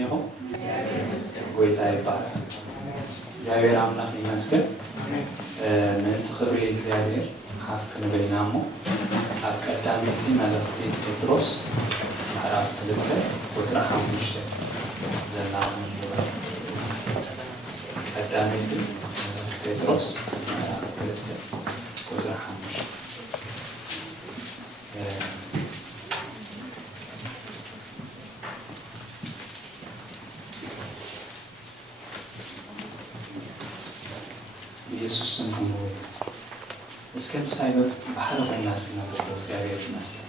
እንዴሆም ጎይታ ይባላል እግዚአብሔር አምላክ ይመስገን ምን ተخبሪ እግዚአብሔር ሀፍ ከነበይናሞ አቀዳሚቲ መልእክት ጴጥሮስ ምዕራፍ 2 ቁጥር 5 ዘላም ቀዳሚቲ ጴጥሮስ ምዕራፍ 2 ቁጥር 5 ኢየሱስ ስም ነው እስከም ሳይበር ባህር ወይናስ ነው እግዚአብሔር ይመስገን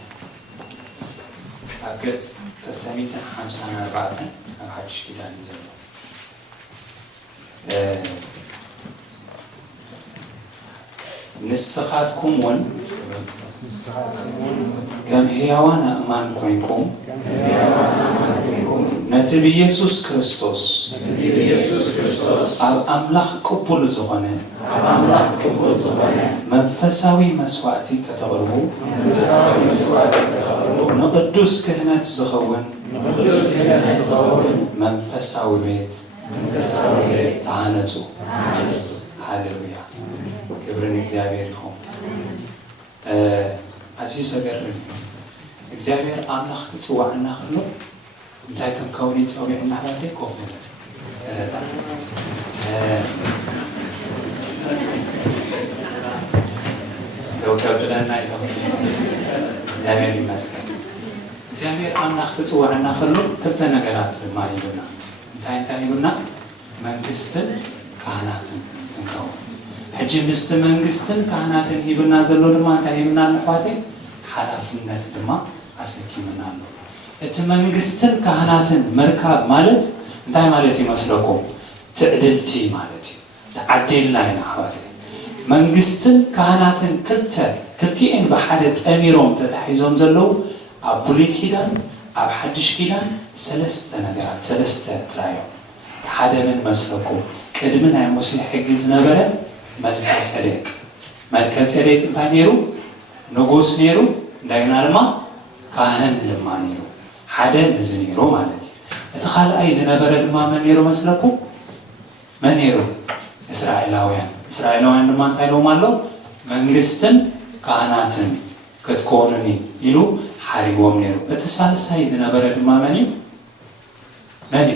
አገጽ ከተሚተ 54 አሐድሽ ኪዳን ይዘው ንስኻትኩም ወን ከም ሕያዋን አማን ኮይንኩም ነቲ ኢየሱስ ክርስቶስ ኣብ አምላኽ ቅቡል ዝኾነ መንፈሳዊ መስዋዕቲ ከተቕርቡ ንቅዱስ ክህነት ዝኸውን መንፈሳዊ ቤት ተሃነጹ ሃሌሉያ ክብርን እግዚአብሔር ይሁን አዚዝ ዘገርም እግዚአብሔር አምላኽ ክጽዋዕና ከሎ እንታይ ከከውኒ ጸውሪዕና ባቴ ኮፍ لو كبدنا إلهم እግዚአብሔር ይመስገን እግዚአብሔር አምላኽ ክጽዋዕና ከሎ ክልተ ነገራት ማይሉና እንታይ ይሉና መንግስትን ካህናትን እንከው ሕጂ ምስት መንግስትን ካህናትን ይብና ዘሎ ድማ እንታይ ይሉና ለፋቴ ሐላፍነት ድማ አሰኪምና ነው እቲ መንግስትን ካህናትን መርካብ ማለት እንታይ ማለት ይመስለኩም ትዕድልቲ ማለት ተዓዲልናይና ሐዋቴ መንግስትን ካህናትን ክልቲኤን በሓደ ጠሚሮም ተታሒዞም ዘለው ኣብ ብሉይ ኪዳን ኣብ ሓድሽ ኪዳን ሰለስተ ነገራት ሰለስተ ትራእዮም ሓደ ምን መስለኩም ቅድሚ ናይ ሙሴ ሕጊ ዝነበረ መልከ ጼዴቅ እንታይ ነይሩ ንጉስ ነይሩ እንደገና ድማ ካህን ድማ ነይሩ ሓደ እዚ ነይሩ ማለት እቲ ካልኣይ ዝነበረ ድማ መን ነይሩ መስለኩም መን ነይሩ እስራኤላውያን ድማ እንታይ ኢሎም ኣለው መንግስትን ካህናትን ክትኮኑኒ ኢሉ ሓሪቦም ነይሩ እቲ ሳልሳይ ዝነበረ ድማ መን እዩ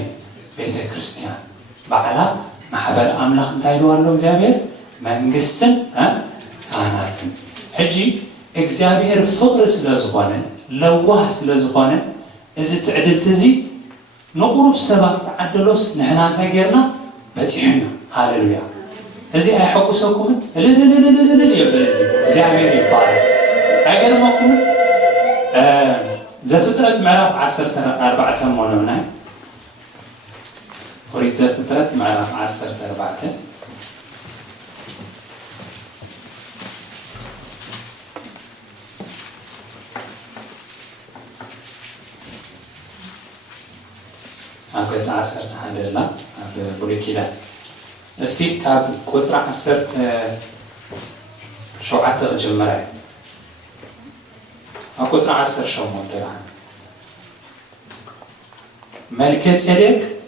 ቤተ ክርስቲያን በዓላ ማሕበር አምላኽ እንታይ ኢሉ ኣሎ እግዚአብሔር መንግስትን ካህናትን ሕጂ እግዚአብሔር ፍቅር ስለዝኾነ ለዋህ ስለዝኾነ እዚ ትዕድልቲ እዚ ንቁሩብ ሰባት ዝዓደሎስ ንሕና እንታይ ጌርና በፂሕና ሃሌሉያ እዚ ኣይሐቁሰኩም እልልልልልል ይብል እዚ እግዚአብሔር ይባረክ ኣይገርመኩም ዘፍጥረት ምዕራፍ 14 ሞኖና ኦሪት ዘፍጥረት ምዕራፍ 14 أقصى 10 هذا لا بقولي كده اسكي كاب قصرة 10 شو عتق جمرة أقصى 10 شو مترا ملكة سلك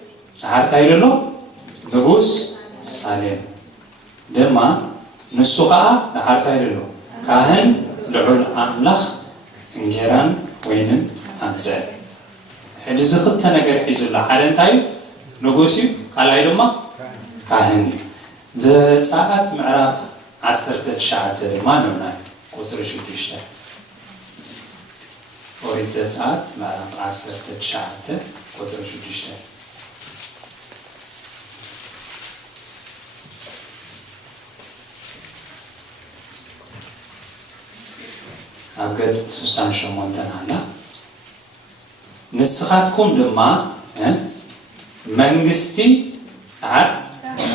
عارفة يلو نجوس سالم دما نسقة عارفة يلو كاهن لعول أملاخ إنجران وينن أمزل ሕጂ ዝኽልተ ነገር ሒዙላ ሓደ እንታይ ንጉስ እዩ ካልኣይ ድማ ካህን እዩ ዘፀአት ምዕራፍ 19 ድማ ነውና ቁጥር 6 ኦሪት ዘፀአት ምዕራፍ 19 ቁጥር 6 ኣብ ገጽ 68 አላ ንስኻትኩም ድማ መንግስቲ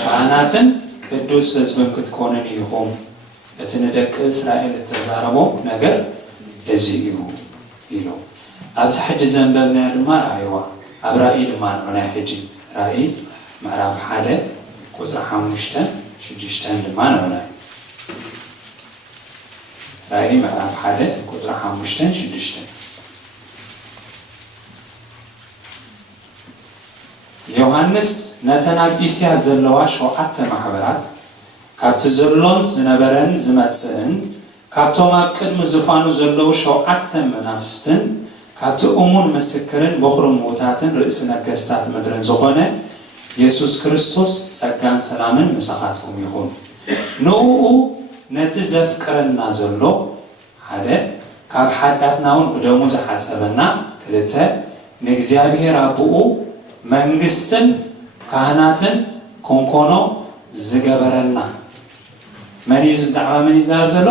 ካህናትን ቅዱስ ህዝብን ክትኮኑን ኢኹም እቲ ንደቂ እስራኤል ተዛረቦም ነገር እዚ እዩ ኢሉ ኣብዚ ሕጂ ዘንበብና ድማ ራእይዋ ኣብ ራእይ ድማ ናይ ሕጂ ራእይ ምዕራፍ 1 ቁጥር 5-6 ድማ ነውና ራእይ ምዕራፍ 1 ቁጥር 5-6 ዮሐንስ ነተናብ ኢስያ ዘለዋ ሸውዓተ ማሕበራት ካብቲ ዘሎን ዝነበረን ዝመጽእን ካብቶም ኣብ ቅድሚ ዝፋኑ ዘለው ሸውዓተ መናፍስትን ካብቲ እሙን ምስክርን በኹርን ሞታትን ርእሲ ነገስታት ምድርን ዝኾነ ኢየሱስ ክርስቶስ ጸጋን ሰላምን ምሳኻትኩም ይኹን። ንኡ ነቲ ዘፍቅረና ዘሎ ሓደ ካብ ኃጢአትናውን ብደሙ ዝሓጸበና ክልተ ንእግዚአብሔር አብኡ መንግስትን ካህናትን ኮንኮኖ ዝገበረና መን ይዛዕባ መን ይዛረብ ዘሎ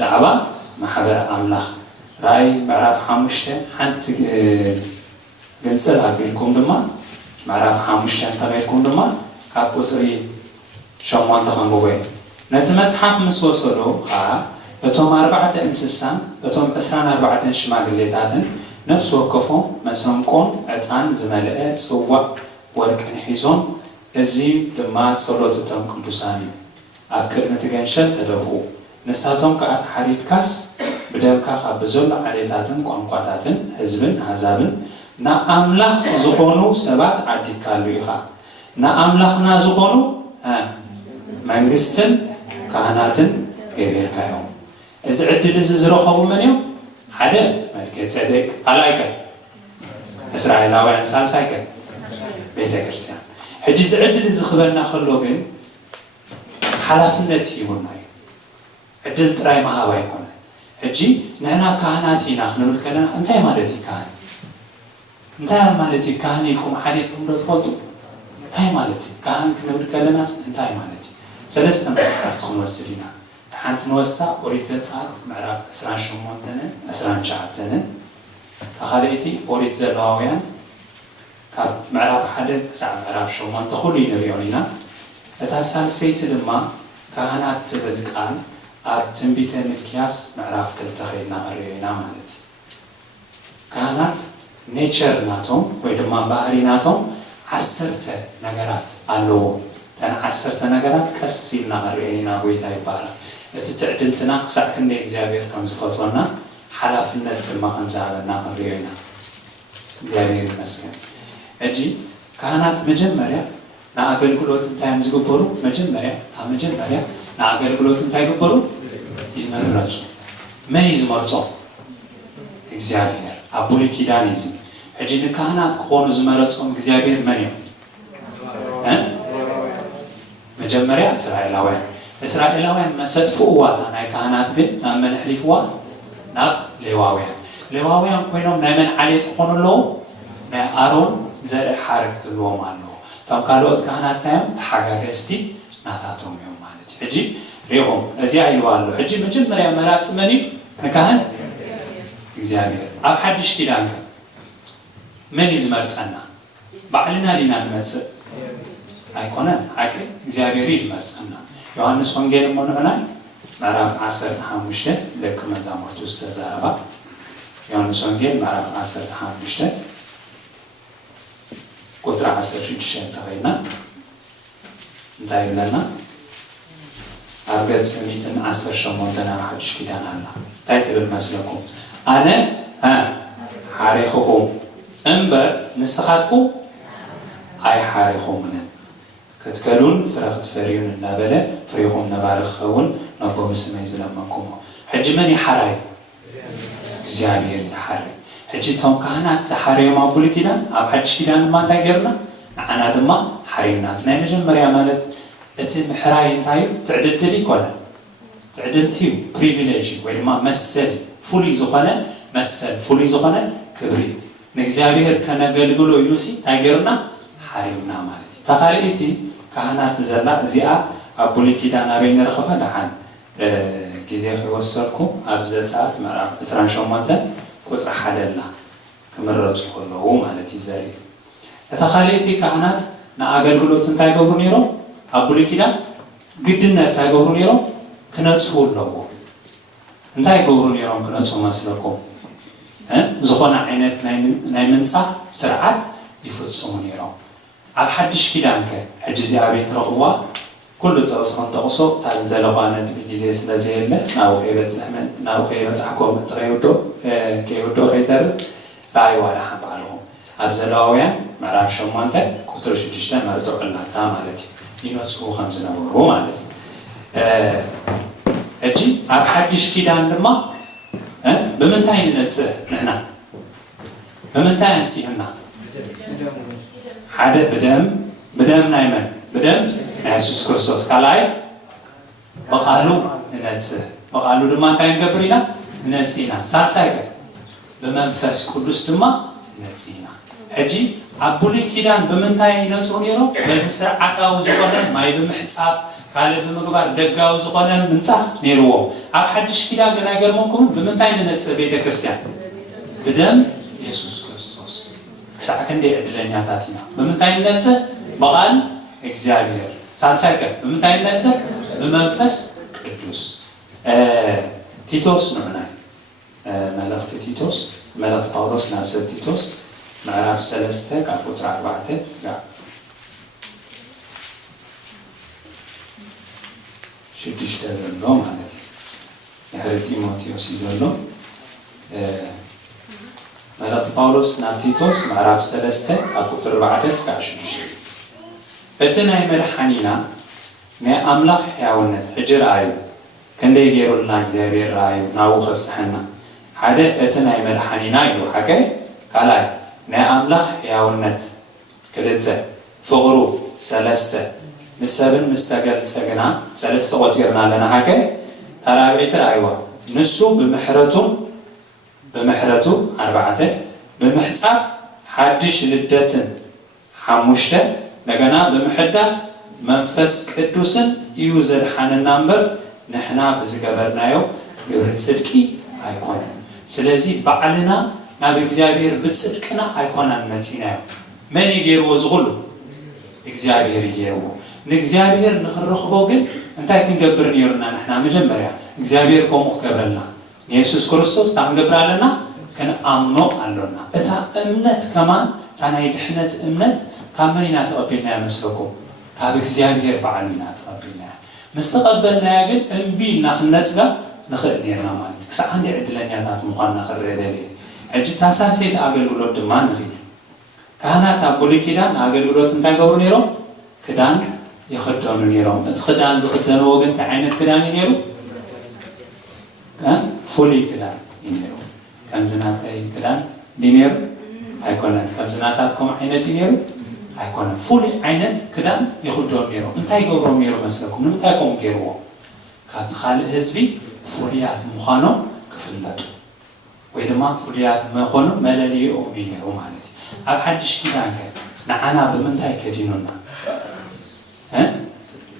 ዛዕባ ማሕበር ኣምላኽ ራእይ ምዕራፍ 5 ሓንቲ ገንዘብ ኣቢልኩም ድማ ምዕራፍ 5 ተባይልኩም ድማ ካብ ቁጽሪ 8 ተኸንብቦ ነቲ መጽሓፍ ምስ ወሰዶ እቶም 4 እንስሳን እቶም 24 ሽማግሌታትን ነፍስ ወከፎም መሰንቆን ዕጣን ዝመልአ ጽዋዕ ወርቅን ሒዞም እዚ ድማ ጸሎት እቶም ቅዱሳን እዩ ኣብ ቅድሚ ትገንሸል ተደፍኡ ንሳቶም ከኣት ሓሪድካስ ብደምካ ካብ ዘሎ ዓሌታትን ቋንቋታትን ህዝብን ኣሕዛብን ንኣምላኽ ዝኾኑ ሰባት ዓዲካሉ ኢኻ ንኣምላኽና ዝኾኑ መንግስትን ካህናትን ገበርካዮም እዚ ዕድል እዚ ዝረኸቡ መን እዮም ሓደ መልከ ጼዴቅ ካልኣይከ እስራኤላውያን ሳልሳይከ ቤተ ክርስቲያን ሕጂ እዚ ዕድል እዚ ክበና ከሎ ግን ሓላፍነት ይሁንና እዩ ዕድል ጥራይ መሃብ ኣይኮነን ሕጂ ንሕና ካህናት ኢና ክንብል ከለና እንታይ ማለት እዩ ካህን እንታይ ማለት እዩ ካህን ኢልኩም ሓሊትኩም ዶ ትፈልጡ እንታይ ማለት እዩ ካህን ክንብል ከለናስ እንታይ ማለት እዩ ሰለስተ መጽሓፍቲ ክንወስድ ኢና ሓንቲ ንወስታ ኦሪት ዘጸአት ምዕራፍ 28 29 ተኻልእቲ ኦሪት ዘሌዋውያን ካብ ምዕራፍ 1 ክሳብ ምዕራፍ 8 ኩሉ ንሪኦ ኢና እታ ሳልሰይቲ ድማ ካህናት ትብል ቃል ኣብ ትንቢተ ሚልክያስ ምዕራፍ 2 ኸይድና ንሪኦ ኢና ማለት እዩ ካህናት ኔቸር ናቶም ወይ ድማ ባህሪ ናቶም 10 ነገራት ኣለዎ ተን 10 ነገራት ቀስ ኢልና ንሪኦ ኢና ጎይታ ይባላል እቲ ትዕድልትና ክሳዕ ክንደይ እግዚአብሔር ከም ዝፈትወና ሓላፍነት ድማ ከም ዝሃበና ንሪኦ ኢና እግዚአብሔር ይመስገን እጂ ካህናት መጀመርያ ንኣገልግሎት እንታይ ዝግበሩ መጀመርያ ንኣገልግሎት እንታይ ይግበሩ ይመረጹ መን ዝመርጾም እግዚአብሔር ኣብ ብሉይ ኪዳን እዩ ሕጂ ንካህናት ክኾኑ ዝመረጾም እግዚአብሔር መን እዮም መጀመርያ እስራኤላውያን መሰጥፍእዋ ናይ ካህናት ግን ናብ መን ሕሊፍዋ ናብ ሌዋውያን ኮይኖም ናይ መን ዓሌት ክኾኑ ኣለዎ ናይ ኣሮን ዘርኢ ሓረግ ክህልዎም ኣለዎ እቶም ካልኦት ካህናት ታዮም ተሓጋገዝቲ ናታቶም እዮም ማለት እዩ ሕጂ ሪኦም እዚኣ ኢልዋ ኣሎ ሕጂ መጀመርያ መራፂ መን እዩ ንካህን እግዚአብሔር ኣብ ሓድሽ ኪዳን መን እዩ ዝመርፀና ባዕልና ዲና ንመፅእ ኣይኮነን ሓቂ እግዚአብሔር እዩ ዝመርፀና ዮሐንስ ወንጌል ምንዑናይ ምዕራፍ 15 ደቂ መዛሙርቱ ዝተዛረባ ዮሐንስ ወንጌል ምዕራፍ 15 ቁጥሪ 16 ተኸይና እንታይ ይብለና ኣብ ገጽ 118 ናብ ሓድሽ ኪዳን ኣላ እንታይ ትብል መስለኩም ኣነ ሓሪኹኩም እምበር ንስኻትኩም ኣይሓሪኹምን ክትከዱን ፍረ ክትፈርዩን እናበለ ፍሬኹም ነባርኽ ክኸውን ነቦ ብስመይ ዝለመንኩሞ ሕጂ መን ይሓራይ እግዚአብሔር ይሓርይ ሕጂ እቶም ካህናት ዝሓረዮም ኣብ ብሉይ ኪዳን ኣብ ሓድሽ ኪዳን ድማ እንታይ ጌርና ንዓና ድማ ሓሪምናት ናይ መጀመርያ ማለት እቲ ምሕራይ እንታይ እዩ ትዕድልቲ ይኮነን ትዕድልቲ እዩ ፕሪቪሌጅ ወይ ድማ መሰል ፍሉይ ዝኾነ መሰል ፍሉይ ዝኾነ ክብሪ ንእግዚአብሔር ከነገልግሎ ኢሉሲ እንታይ ጌርና ሓሪምና ማለት እዩ ተኻልእቲ ካህናት ዘላ እዚኣ ኣብ ብሉይ ኪዳን ኣበይ ንረኸባ ድሓን ግዜ ከይወሰድኩም ኣብ ዘጸአት ምዕራፍ 28 ቁጥሪ 1 ላ ክምረፁ ከለዉ ማለት እዩ ዘርኢ እታ ካልእቲ ካህናት ንኣገልግሎት እንታይ ገብሩ ነይሮም ኣብ ብሉይ ኪዳን ግድነት እንታይ ገብሩ ነይሮም ክነጽፉ ኣለዎ እንታይ ገብሩ ነይሮም ክነጽፉ መስለኩም ዝኾነ ዓይነት ናይ ምንጻፍ ስርዓት ይፍጽሙ ነይሮም ኣብ ሓድሽ ኪዳን ሕጂ እዚ ኣበይ ትረኽብዋ ኩሉ ጥቕሲ ክንጠቕሶ እታ ዝደለኻ ነጥቢ ግዜ ስለዘየለ ናብኡ ከይበፅሕኩም ከይወዶ ከይተርፍ ራእይ ዋላ ሓንባ ኣለኹም أبزلاويان معرف شمانته كتر شدشته مرتوع النتا مالتي ينوصو خمسة نورو مالتي أجي أبحدش كده عندما بمنتهي نتسه نحنا بمنتهي نسيهنا حدا بدم نايمن بدم يسوع كريستوس كلاي بقالو نتسه بقالو دما تاين قبرينا نتسينا سالسايك بمنفس كلش دما نتسينا حجي أبولي كيدان بمنتهي نتسون يرو بس سرعة وزقنا ما يبي محتساب قال بمقبار دقة وزقنا منصح نيروه أب حدش كيدان جنا يقرمونكم بمنتهي نتسه بيت كريستيان بدم يسوع كريستوس كساكن دي أدلني عتاتنا بمنتهي نتسه بقال إكزابير سالسايك بمنتهي نتسه بمنفس قدوس تيتوس نعنا ملأت تيتوس ملأت باولوس نفس تيتوس معرف سلسته كابوتر أربعة شديش تزلوا معناتي يهرب تيموثيوس يزلوا ملأت باولوس نفس تيتوس معرف سلسته كابوتر أربعة كعشرش بتنا يمر حنينا ما أملاح حيوانات حجر عيو كنده يجيروا لنا إكزابير رأيو ناو خبصحنا حدا اتنا يمر حنينا يدو حكي قالاي ما أملاح حيوانات كلته فغرو سلسته نسبن مستقل تسقنا سلسته غطيرنا لنا حكي ترابعي ترأيوه نسو بمحرتو أربعة بمحصاب حدش لدتن حموشته لقنا بمحدث منفس قدوسن يوزل حنن نمبر نحنا بزقبرنايو قبرت صدقي أيقونا سلازي بعلنا نبي إكزابير بتصدقنا أيقونا نمتينايو من يجيرو زغلو إكزابير يجيرو نإكزابير نخرخبو قل انتاي كنقبر نيرنا نحنا مجمريا إكزابير كومو قبرنا يسوع كريستوس تعم قبر لنا كان آمنو علونا إتا أمنت كمان تانا يدحنت أمنت كامرينا تقبلنا مسلكم كاب إكزابير بعلنا تقبلنا مستقبلنا يجد أنبينا خنتنا نخدنينا مالك ساعة عندي عدلني ذات مخنا خرّيدة لي عجت تاساسيت أقل ولود ما نفيد كهنا تقولي كده أقل ولود أنت قبرون يروم كدان يخدون يروم تخدان زخدان وقن تعينت كدان يروم كان فولي كدان يروم كم زنات أي كدان دينير هيكون كم زناتاتكم عينت دينير هيكون فولي عينت كدان يخدون يروم أنت قبرون يروم مسلكم نمتى كم كيرو كات خالد هزبي فوليات مخانو كفلات وإذا فوليات ما خانو ملالي أؤمن يروم عليه أب حدش كدان كان نعنا بمنتهي كديننا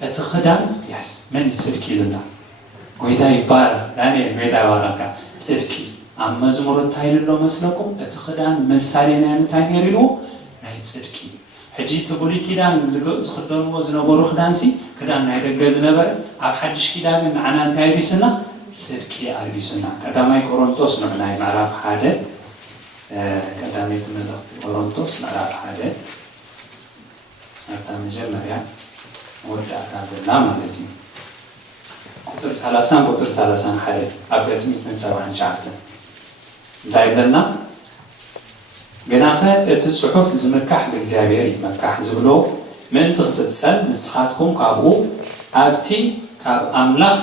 أتخدان يس من يصدقي لنا وإذا يبارك داني وإذا بارك صدقي أما زمر تايل الله مسلكم أتخدان مسالينا نتايل له نايت صدقي حجي تقولي كدان زخدان وزنا بروخ دانسي كدان نايت جزنا بر أب حدش كدان معنا تايل بسنا صدقي أربيسنا كدامي كورنثوس نحنا معرف حاجة كدامي تملك كورنثوس معرف حاجة أتام جمريا ودع تازلنا مالتي كتر سلاسان حالة أبدأت 270 شعرة دايلنا جناخة الصحف زمكح بإكزابير مكح زبلو من تغفت سل نسخاتكم كابو أبتي كاب أملخ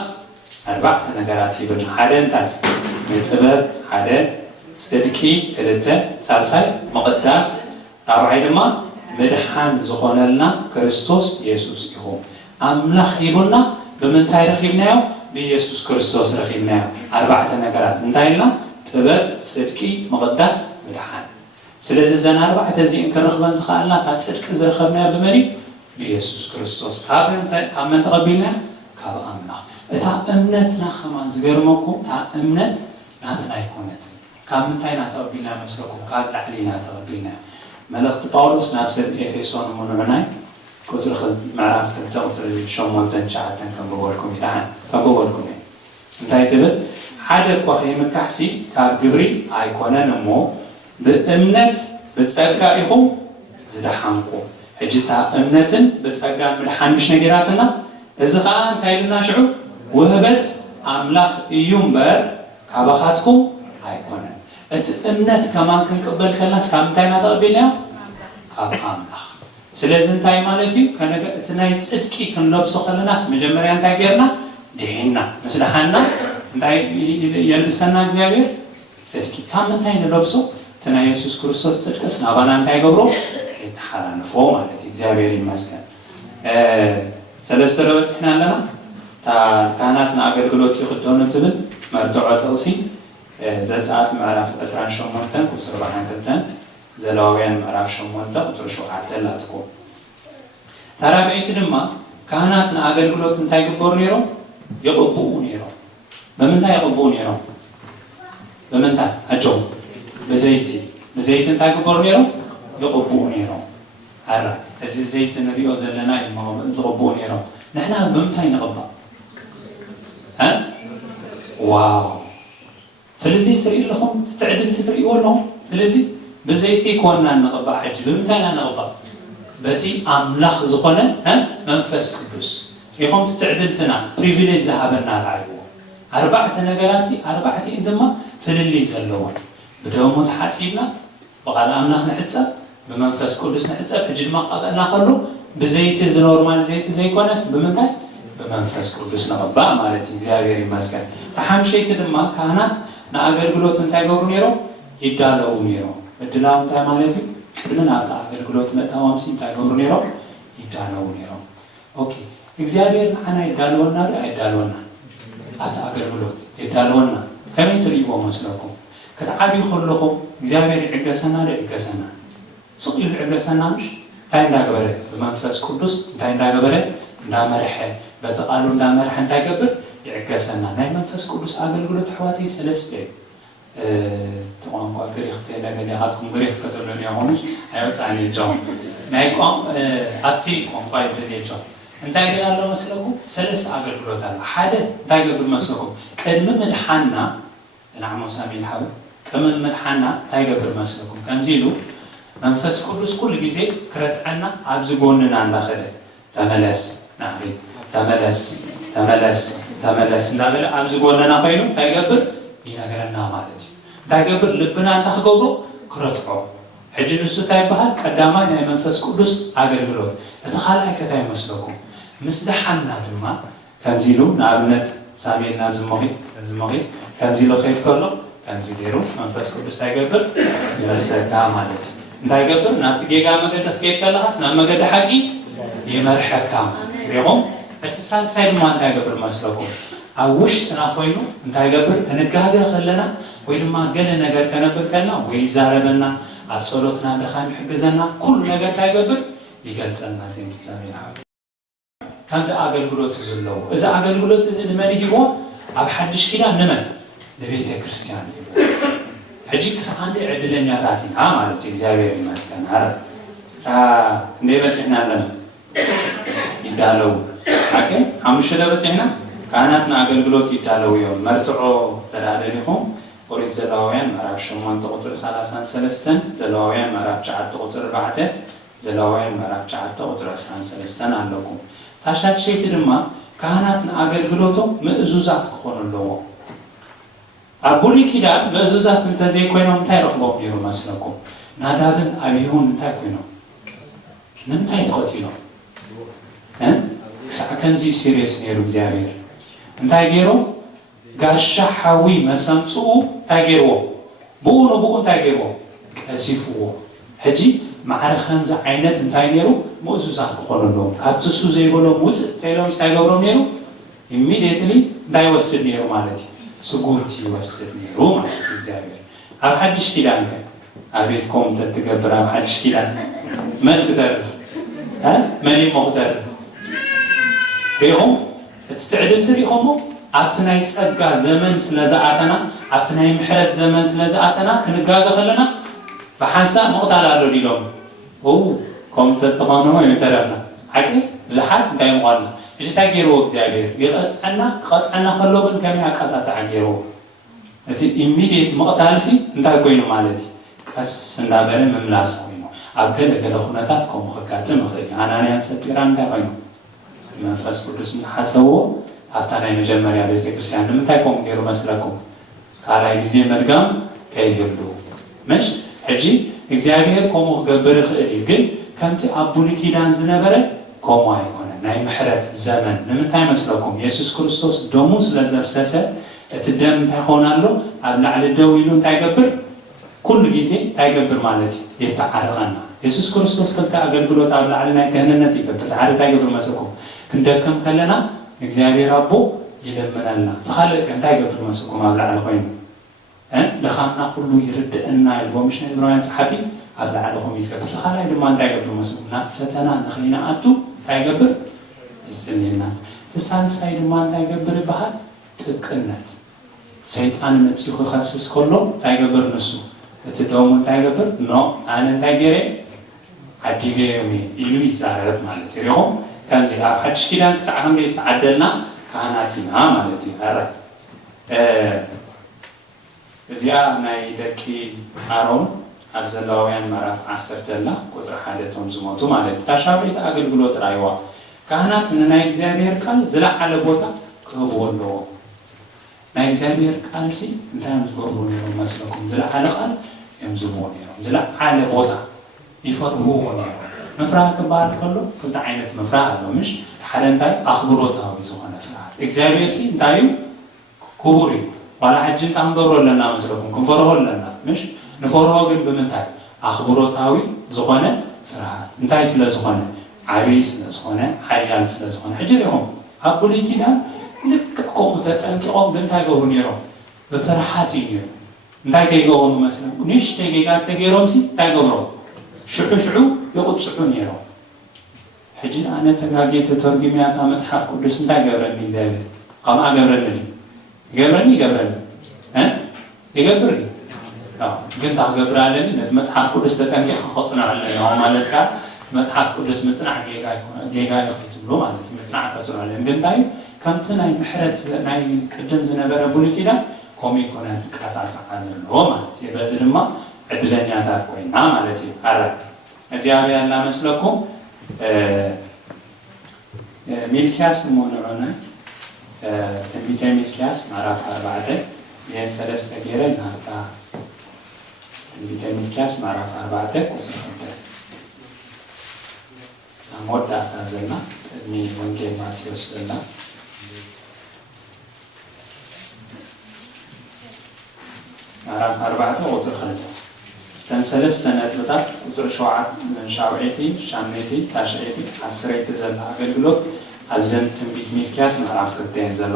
4 نجارات يبن حدا انتاج متبر حدا صدقي كلته سالساي مقداس رابعي دما مدحان زخونلنا كريستوس يسوع يهو أملاخ يبنا بمنتهي رخيبنايو بيسوع كريستوس رخيبنايو 4 نجارات انتهينا تبر صدقي مقداس مدحان سلازي زنا 4 زي إنك رخبان زخالنا تاع صدق زرخبنا بمري بيسوع كريستوس كامن تقبلنا كاب أملاخ إتا أمنتنا خمان زغرمكم تا أمنت ناتنا يكونت كامن تاينا تقبلنا مسلكم كاب لحلينا تقبلنا ملأت باولوس نفس إفسون منعناي كتر خد معرف كلتا كتر شمون تنشعتن كم بقولكم يلعن كم بقولكم انتهي تبل حدا بخي مكحسي كاب جبري أيقونا نمو بأمنت بتسقائهم زدحانكم حجتا أمنتن بتسقى ملحان مش نجراتنا إذا كان تايلنا شعور وهبت أملاخ يومبر كابخاتكم أيقونا እምነት ከማን ክንቀበል ከለና ሳምንታይና ተቀበልና ካብ አምላኽ ስለዚህ እንታይ ማለት እዩ ከነገ እትናይ ጽድቂ ክንለብሶ ከለናስ መጀመሪያ እንታይ ገርና ደህና መስላሃና እንታይ የልሰና እግዚአብሔር ጽድቂ ካምንታይ ንለብሶ እትናይ ኢየሱስ ክርስቶስ ጽድቅስ ናባና እንታይ ገብሮ የተሐላልፎ ማለት እግዚአብሔር ይመስገን ሰለስተ ለበጽሕና ኣለና ካህናትና አገልግሎት ይኽደኑ ትብል መርትዖ ጥቕሲ ዘጸአት ምዕራፍ 18 ቁጥር 42 ዘሌዋውያን ምዕራፍ 8 ቁጥር 7 ላትኮ ታራቢዒት ድማ ካህናትና አገልግሎት እንታይ ግበሩ ነይሮም ይቕብኡ ነይሮም በምንታይ ይቕብኡ ነይሮም በምንታይ አጆ በዘይቲ እንታይ ግበሩ ነይሮም ይቕብኡ ነይሮም አራ እዚ ዘይት ንሪኦ ዘለና ዝቕብኡ ነይሮም ንሕና በምንታይ ንቕባእ ዋው ፍልሊ ትርኢ ኣለኹም ትዕድልቲ ትርእይዎ ኣለኹም ፍልሊ ብዘይቲ ኮና ንቕባእ ሕጂ ብምንታይና ንቕባእ በቲ ኣምላኽ ዝኾነ መንፈስ ቅዱስ ኢኹም ትዕድልትናት ፕሪቪሌጅ ዝሃበና ረኣይዎ ኣርባዕተ ነገራት ኣርባዕቲኡ ድማ ፍልሊ ዘለዎን ብደሞ ተሓፂብና ብቓል ኣምላኽ ንሕፀብ ብመንፈስ ቅዱስ ንሕፀብ ሕጂ ድማ ቀበልና ከሎ ብዘይቲ ዝኖርማል ዘይቲ ዘይኮነስ ብምንታይ በመንፈስ ቅዱስ ንቕባእ ማለት እግዚአብሔር ይመስገን ተሓምሸይቲ ድማ ካህናት ንአገልግሎት እንታይ ገብሩ ነይሮም ይዳለዉ ነይሮም እድላው እንታይ ማለት እዩ ቅድሚ ናብቲ አገልግሎት ምእታዎም እንታይ ገብሩ ነይሮም ይዳለዉ ነይሮም ኦኬ እግዚአብሔር ንዓና ይዳለወና ዶ አይዳለወና አቲ አገልግሎት ይዳለወና ከመይ ትርእይዎ መስለኩም ክትዓብዩ ከለኹም እግዚአብሔር ይዕገሰና ዶ ይዕገሰና ስቕ ኢሉ ይዕገሰና ምሽ እንታይ እንዳገበረ ብመንፈስ ቅዱስ እንታይ እንዳገበረ እንዳመርሐ በተቃሉ እንዳመርሐ እንታይ ገብር ይዕገሰና ናይ መንፈስ ቅዱስ አገልግሎት ሕዋተይ ሰለስተ ቋንቋ ግሪክ ተለገለኻትኩም ግሪክ ከተብለኒ ያሆኑ አይወፃኒ ጆም ናይ አቲ ቋንቋ ይብለኒ ጆም እንታይ ግን አለው መስለኩም ሰለስተ አገልግሎት አለ ሓደ እንታይ ገብር መስለኩም ቅድሚ ምድሓና ናዕሞ ሳሚል ሓዊ ቅድሚ ምድሓና እንታይ ገብር መስለኩም ከምዚሉ መንፈስ ቅዱስ ኩሉ ግዜ ክረትዐና ኣብዚ ጎንና እንዳኸደ ተመለስ ናኺ ተመለስ እንዳበለ ኣብዚ ጎንና ኮይኑ እንታይ ገብር ይነገረና ማለት እዩ እንታይ ገብር ልብና እንዳኽገብሮ ክረትዖ ሕጂ ንሱ እንታይ ይበሃል ቀዳማይ ናይ መንፈስ ቅዱስ አገልግሎት እቲ ካልኣይ ከታይ መስለኩም ምስ ደሓና ድማ ከምዚሉ ንኣብነት ሳሙኤል ናብ ዝሞኺ ከምዚሉ ኸይድ ከሎ ከምዚ ገይሩ መንፈስ ቅዱስ እንታይ ገብር ይመልሰካ ማለት እዩ እንታይ ገብር ናብቲ ጌጋ መገዲ ክትከይድ ከለኻስ ናብ መገዲ ሓቂ ይመርሐካ ሪኦም እቲ ሳልሳይ ድማ እንታይ ገብር መስለኩም ኣብ ውሽጥና ኮይኑ እንታይ ገብር ክንጋገ ከለና ወይ ድማ ገለ ነገር ከነብር ከለና ወይ ይዛረበና ኣብ ጸሎትና ድኻም ይሕግዘና ኩሉ ነገር እንታይ ገብር ይገልጸልና እግዚአብሔር ከምዚ አገልግሎት ዘለዎ እዚ አገልግሎት እዚ ንመን ይሂቦ ኣብ ሓድሽ ኪዳን ንመን ንቤተ ክርስቲያን ሕጂ ክሳንዴ ዕድለኛታት ኢና ማለት እግዚአብሔር ይመስገን አረ እንዴ በጽሕና ኣለና ይዳለው አከ ሓሙሽተ በጽሕና ካህናትና አገልግሎት ይዳለው እዮም መርትዖ ተዳለሊኹም ኦሪት ዘሌዋውያን ምዕራፍ 8 ቁጥር 33 ዘሌዋውያን ምዕራፍ 9 ቁጥር 4 ዘሌዋውያን ምዕራፍ 9 ቁጥር 13 ኣለኩም ታሻሸይቲ ድማ ካህናትና አገልግሎቶም ምእዙዛት ክኾኑ ኣለዎም ኣብ ብሉይ ኪዳን ምእዙዛት እንተዘይኮይኖም እንታይ ረኽቦም ነይሩ መስለኩም ናዳብን ኣብዩን እንታይ ኮይኖም ንምንታይ ተኸቲሎም ክሳዕ ከምዚ ሲሪየስ ነይሩ እግዚአብሔር እንታይ ገይሮም ጋሻ ሓዊ መሰምፅኡ እንታይ ገይርዎ ብኡ ንብኡ እንታይ ገይርዎ ቀሲፍዎ ሕጂ ማዕረ ከምዚ ዓይነት እንታይ ነይሩ ምእዙዛት ክኾኑ ኣለዎም ካብቲ እሱ ዘይበሎም ውፅእ ተኢሎም እንታይ ገብሮም ነይሩ ኢሚድየትሊ እንታይ ይወስድ ነይሩ ማለት እዩ ስጉርቲ ይወስድ ነይሩ ማለት እዩ እግዚአብሔር ኣብ ሓድሽ ኪዳን ከ ኣብ ቤትኩም ተትገብር ኣብ ሓድሽ ኪዳን መን ክተርፍ መን እሞ ክተርፍ ሪኢኹም እቲ ትዕድልቲ ሪኢኹሞ ኣብቲ ናይ ፀጋ ዘመን ስለዝኣተና ኣብቲ ናይ ምሕረት ዘመን ስለዝኣተና ክንጋገ ከለና ብሓንሳብ ምቕታል ኣሎ ዲሎም ከምኡ ተተኾኑ ይተረፍና ሓቂ ብዙሓት እንታይ ምዃልና እዚ እንታይ ገይርዎ እግዚአብሔር ይቐፅዐና ክቐፅዐና ከሎ ግን ከመይ ኣቃፃፅዓ ገይርዎ እቲ ኢሚድየት ምቕታልሲ እንታይ ኮይኑ ማለት እዩ ቀስ እንዳበለ ምምላስ ኮይኑ ኣብ ገለገለ ኩነታት ከምኡ ከጋጥም ይኽእል እዩ ሓናንያን ሰጲራን እንታይ ኮይኑ መንፈስ ቅዱስ ምትሓሰብዎ ኣብታ ናይ መጀመርያ ቤተ ክርስቲያን ንምንታይ ከምኡ ገይሩ መስለኩም ካልኣይ ግዜ መድጋም كيهلو مش حجي እግዚአብሔር كومو غبر خئلي ግን ከምቲ አቡል ኪዳን ዝነበረ كومو አይሆነ ናይ ምሕረት ዘመን ንምንታይ መስለኩም ኢየሱስ ክርስቶስ ደሙ ስለዘፍሰሰ እቲ ደም ታይሆናሎ ኣብ ላዕሊ ደው ኢሉ እንታይ ይገብር ኩሉ ጊዜ ታይገብር ማለት ይተዓረቀና ኢየሱስ ክርስቶስ ከልታ አገልግሎት ኣብ ላዕሊ ናይ ክህንነት ይገብር ታዓረታ ይገብር መስለኩም ክንደከም ከለና እግዚአብሔር አቦ ይለምናልና ተኻለቀ እንታይ ይገብር መስለኩም ኣብ ላዕሊ ኮይኑ ለኻና ሁሉ ይርድእና ይልወምሽ ነብራውያን ጸሐፊ ኣብ ላዕሊኩም ይዝገብር ተኻላይ ድማ እንታይ ይገብር መስለኩም ናብ ፈተና ንኽይናኣቱ እንታይ ይገብር ይጽልይና ተሳልሳይ ድማ እንታይ ይገብር ይበሃል ጥቅነት ሰይጣን መጽኡ ክኸስስ ከሎ እንታይ ይገብር ንሱ እቲ ደሙ እንታይ ይገብር ኖ ኣነ እንታይ ገይረ ዓዲገዮሚ ኢሉ ይዛረብ ማለት እዩ ከምዚ ኣብ ሓድሽ ኪዳን ክሳዕ ክንደይ ዝተዓደልና ካህናት ኢና ማለት እዩ ኣራት እዚኣ ናይ ደቂ ኣሮን ኣብ ዘሌዋውያን ምዕራፍ 10 ላ ቁጽሪ 1 ቶም ዝሞቱ ማለት ታሻብዒት ኣገልግሎት ራይዋ ካህናት ንናይ እግዚአብሔር ቃል ዝለዓለ ቦታ ክህብዎ ኣለዎ ናይ እግዚአብሔር ቃል ሲ እንታይ ዝገብሩ ነይሮም መስለኩም ዝለዓለ ቃል እዮም ዝህብዎ ነይሮም ዝለዓለ ቦታ ይፈርህዎ ነይሮም ምፍራህ ክበሃል ከሎ ክልተ ዓይነት ምፍራህ ኣሎ ምሽ ሓደ እንታይ ኣኽብሮታዊ ዝኾነ ፍርሃት እግዚአብሔር ሲ እንታይ እዩ ክቡር እዩ ዋላ ሕጂ እንታይ ክንገብሮ ኣለና መስለኩም ክንፈርሆ ኣለና ምሽ ንፈርሆ ግን ብምንታይ ኣኽብሮታዊ ዝኾነ ፍርሃት እንታይ ስለ ዝኾነ ዓብይ ስለ ዝኾነ ሓያል ስለ ዝኾነ ሕጂ ሪኢኹም ኣብ ብሉይ ኪዳን ልክዕ ከምኡ ተጠንቂቖም ግን እንታይ ገብሩ ነይሮም ብፍርሃት እዩ ነይሩ እንታይ ከይገብሩ መስለኩም ንእሽተይ ጌጋት ተገይሮም ሲ እንታይ ገብሮም ሽዑ ይቁፅዑ ነይሮም ሕጂ ኣነ ተጋጌተ ተርጉምያታ መጽሓፍ ቅዱስ እንታይ ገብረኒ እግዚአብሔር ከምኣ ገብረኒ ይገብረኒ ይገብር ግን ታገብራለኒ ነቲ መጽሓፍ ቅዱስ ተጠንቂቕ ክኸጽናዕ ኣለና ማለት ካ መጽሓፍ ቅዱስ ምጽናዕ ጌጋ ይኽትብሉ ማለት ምጽናዕ ከጽናዕ ኣለኒ ግን እንታይ ከምቲ ናይ ምሕረት ናይ ቅድም ዝነበረ ብሉይ ኪዳን ከምኡ ይኮነን ቃጻጻዓ ዘለዎ ማለት እዩ በዚ ድማ ዕድለኛታት ኮይና ማለት እዩ ኣራት እዚኣ ያላ መስለኩም ሚልክያስ ሞንዑና ትንቢተ ሚልክያስ ምዕራፍ 4 የሰለስተ ገይረ ናታ ትንቢተ ሚልክያስ ምዕራፍ 4 ቁጽሪ 2 አሞዳታ ዘና ቅድሚ ወንጌል ማቴዎስ ዘና ምዕራፍ 4 ቁጽሪ 2 ተንሰለስተ ነጥብታት ቁጽሪ 7 ሻውዒቲ ሻምዒቲ ታሽዒቲ 10 ዘላ አገልግሎት ኣብዘን ትንቢት ሚልክያስ ምዕራፍ 2 ዘሎ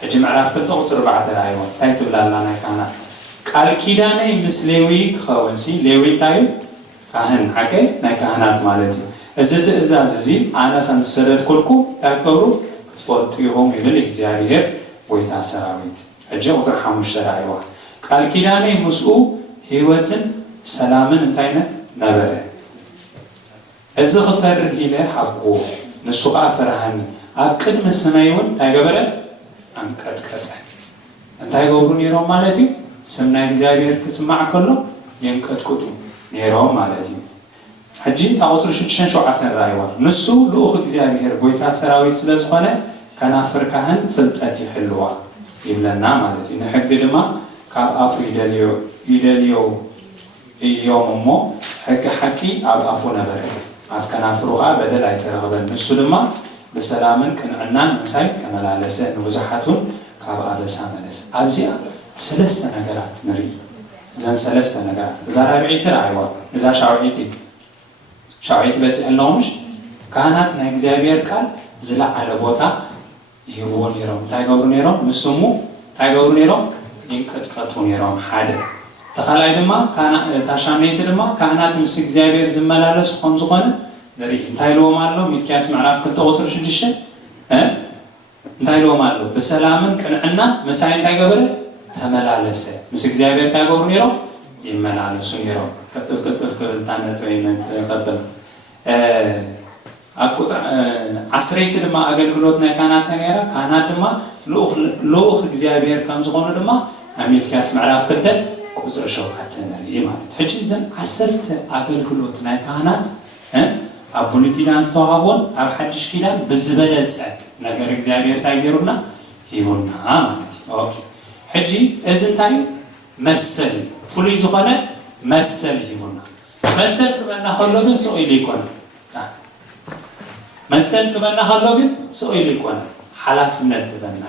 ሕጂ ምዕራፍ 2 ቁጽሪ 4 ራእይዎ እንታይ ትብላላ ናይ ካህናት ቃል ኪዳነይ ምስ ሌዊ ክኸውን ሲ ሌዊ እንታይ ካህን ሓቀ ናይ ካህናት ማለት እዩ እዚ ትእዛዝ እዚ ኣነ ከም ዝሰደድኩልኩም እንታይ ትገብሩ ክትፈልጡ ኢኹም ይብል እግዚአብሔር ጎይታ ሰራዊት ሕጂ ቁጽሪ 5 ራእይዋ ቃል ኪዳነይ ምስኡ ህይወትን ሰላምን እንታይ ነበረ እዚ ክፈርህ ኢለ ሓብኩ ንሱ ከዓ ፈርሃኒ ኣብ ቅድሚ ስመይ እውን እንታይ ገበረ አንቀጥቀጠ እንታይ ገብሩ ነይሮም ማለት እዩ ስም ናይ እግዚአብሔር ክስማዕ ከሎ የንቀጥቅጡ ነይሮም ማለት እዩ ሕጂ ታቁጽሪ 6-7 ራእይዋ ንሱ ልኡኽ እግዚአብሔር ጎይታ ሰራዊት ስለ ዝኾነ ከናፍር ካህን ፍልጠት ይሕልዋ ይብለና ማለት እዩ ንሕጊ ድማ ካብ ኣፉ ይደልዮ እዮም እሞ ሕጊ ሓቂ ኣብ ኣፉ ነበረ ኣብ ከናፍሩ ከዓ በደል ኣይተረኸበን ንሱ ድማ ብሰላምን ቅንዕናን ምሳይ ተመላለሰ ንብዙሓቱን ካብ ኣበሳ መለሰ ኣብዚኣ ሰለስተ ነገራት ንርኢ እዘን ሰለስተ ነገራት እዛ ራብዒቲ ራእይዋ እዛ ሻውዒት በፂሐልናሙሽ ካህናት ናይ እግዚአብሔር ቃል ዝለዓለ ቦታ ይህብዎ ነይሮም እንታይ ገብሩ ነይሮም ንስሙ እንታይ ገብሩ ነይሮም ይንቀጥቀጡ ነይሮም ሓደ ተኻላይ ድማ ታሻምዒቲ ድማ ካህናት ምስ እግዚአብሔር ዝመላለሱ ከም ዝኾነ ንርኢ እንታይ ኢልዎም ኣሎ ሚልክያስ ምዕራፍ 2 ቁጽሪ 6 እንታይ ኢልዎም ኣሎ ብሰላምን ቅንዕናን ምሳይ እንታይ ገበረ ተመላለሰ ምስ እግዚአብሔር እንታይ ገብሩ ነይሮም ይመላለሱ ነይሮም ቅጥፍ ክብልታ ነጥበይነት ተቀበል ኣብ ቁጽሪ 10 ድማ አገልግሎት ናይ ካህናት ነይራ ካህናት ድማ ልኡኽ እግዚአብሔር ከም ዝኾኑ ድማ ኣብ ሚልክያስ ምዕራፍ 2 ቁጽሪ 7 ንርኢ ማለት ሕጂ እዘን 10 አገልግሎት ናይ ካህናት ኣብ ብሉይ ኪዳን ዝተዋሃቦን ኣብ ሓድሽ ኪዳን ብዝበለጸ ነገር እግዚአብሔር እንታይ ገይሩና ሂቡና ማለት እዩ ኦኬ ሕጂ እዚ እንታይ መሰል ፍሉይ ዝኾነ መሰል ይሁንና መሰል ክበና ከሎ ግን ሰውኢል ይኮነ መሰል ክበና ከሎ ግን ሰውኢል ይኮነ ሓላፍነት ትበና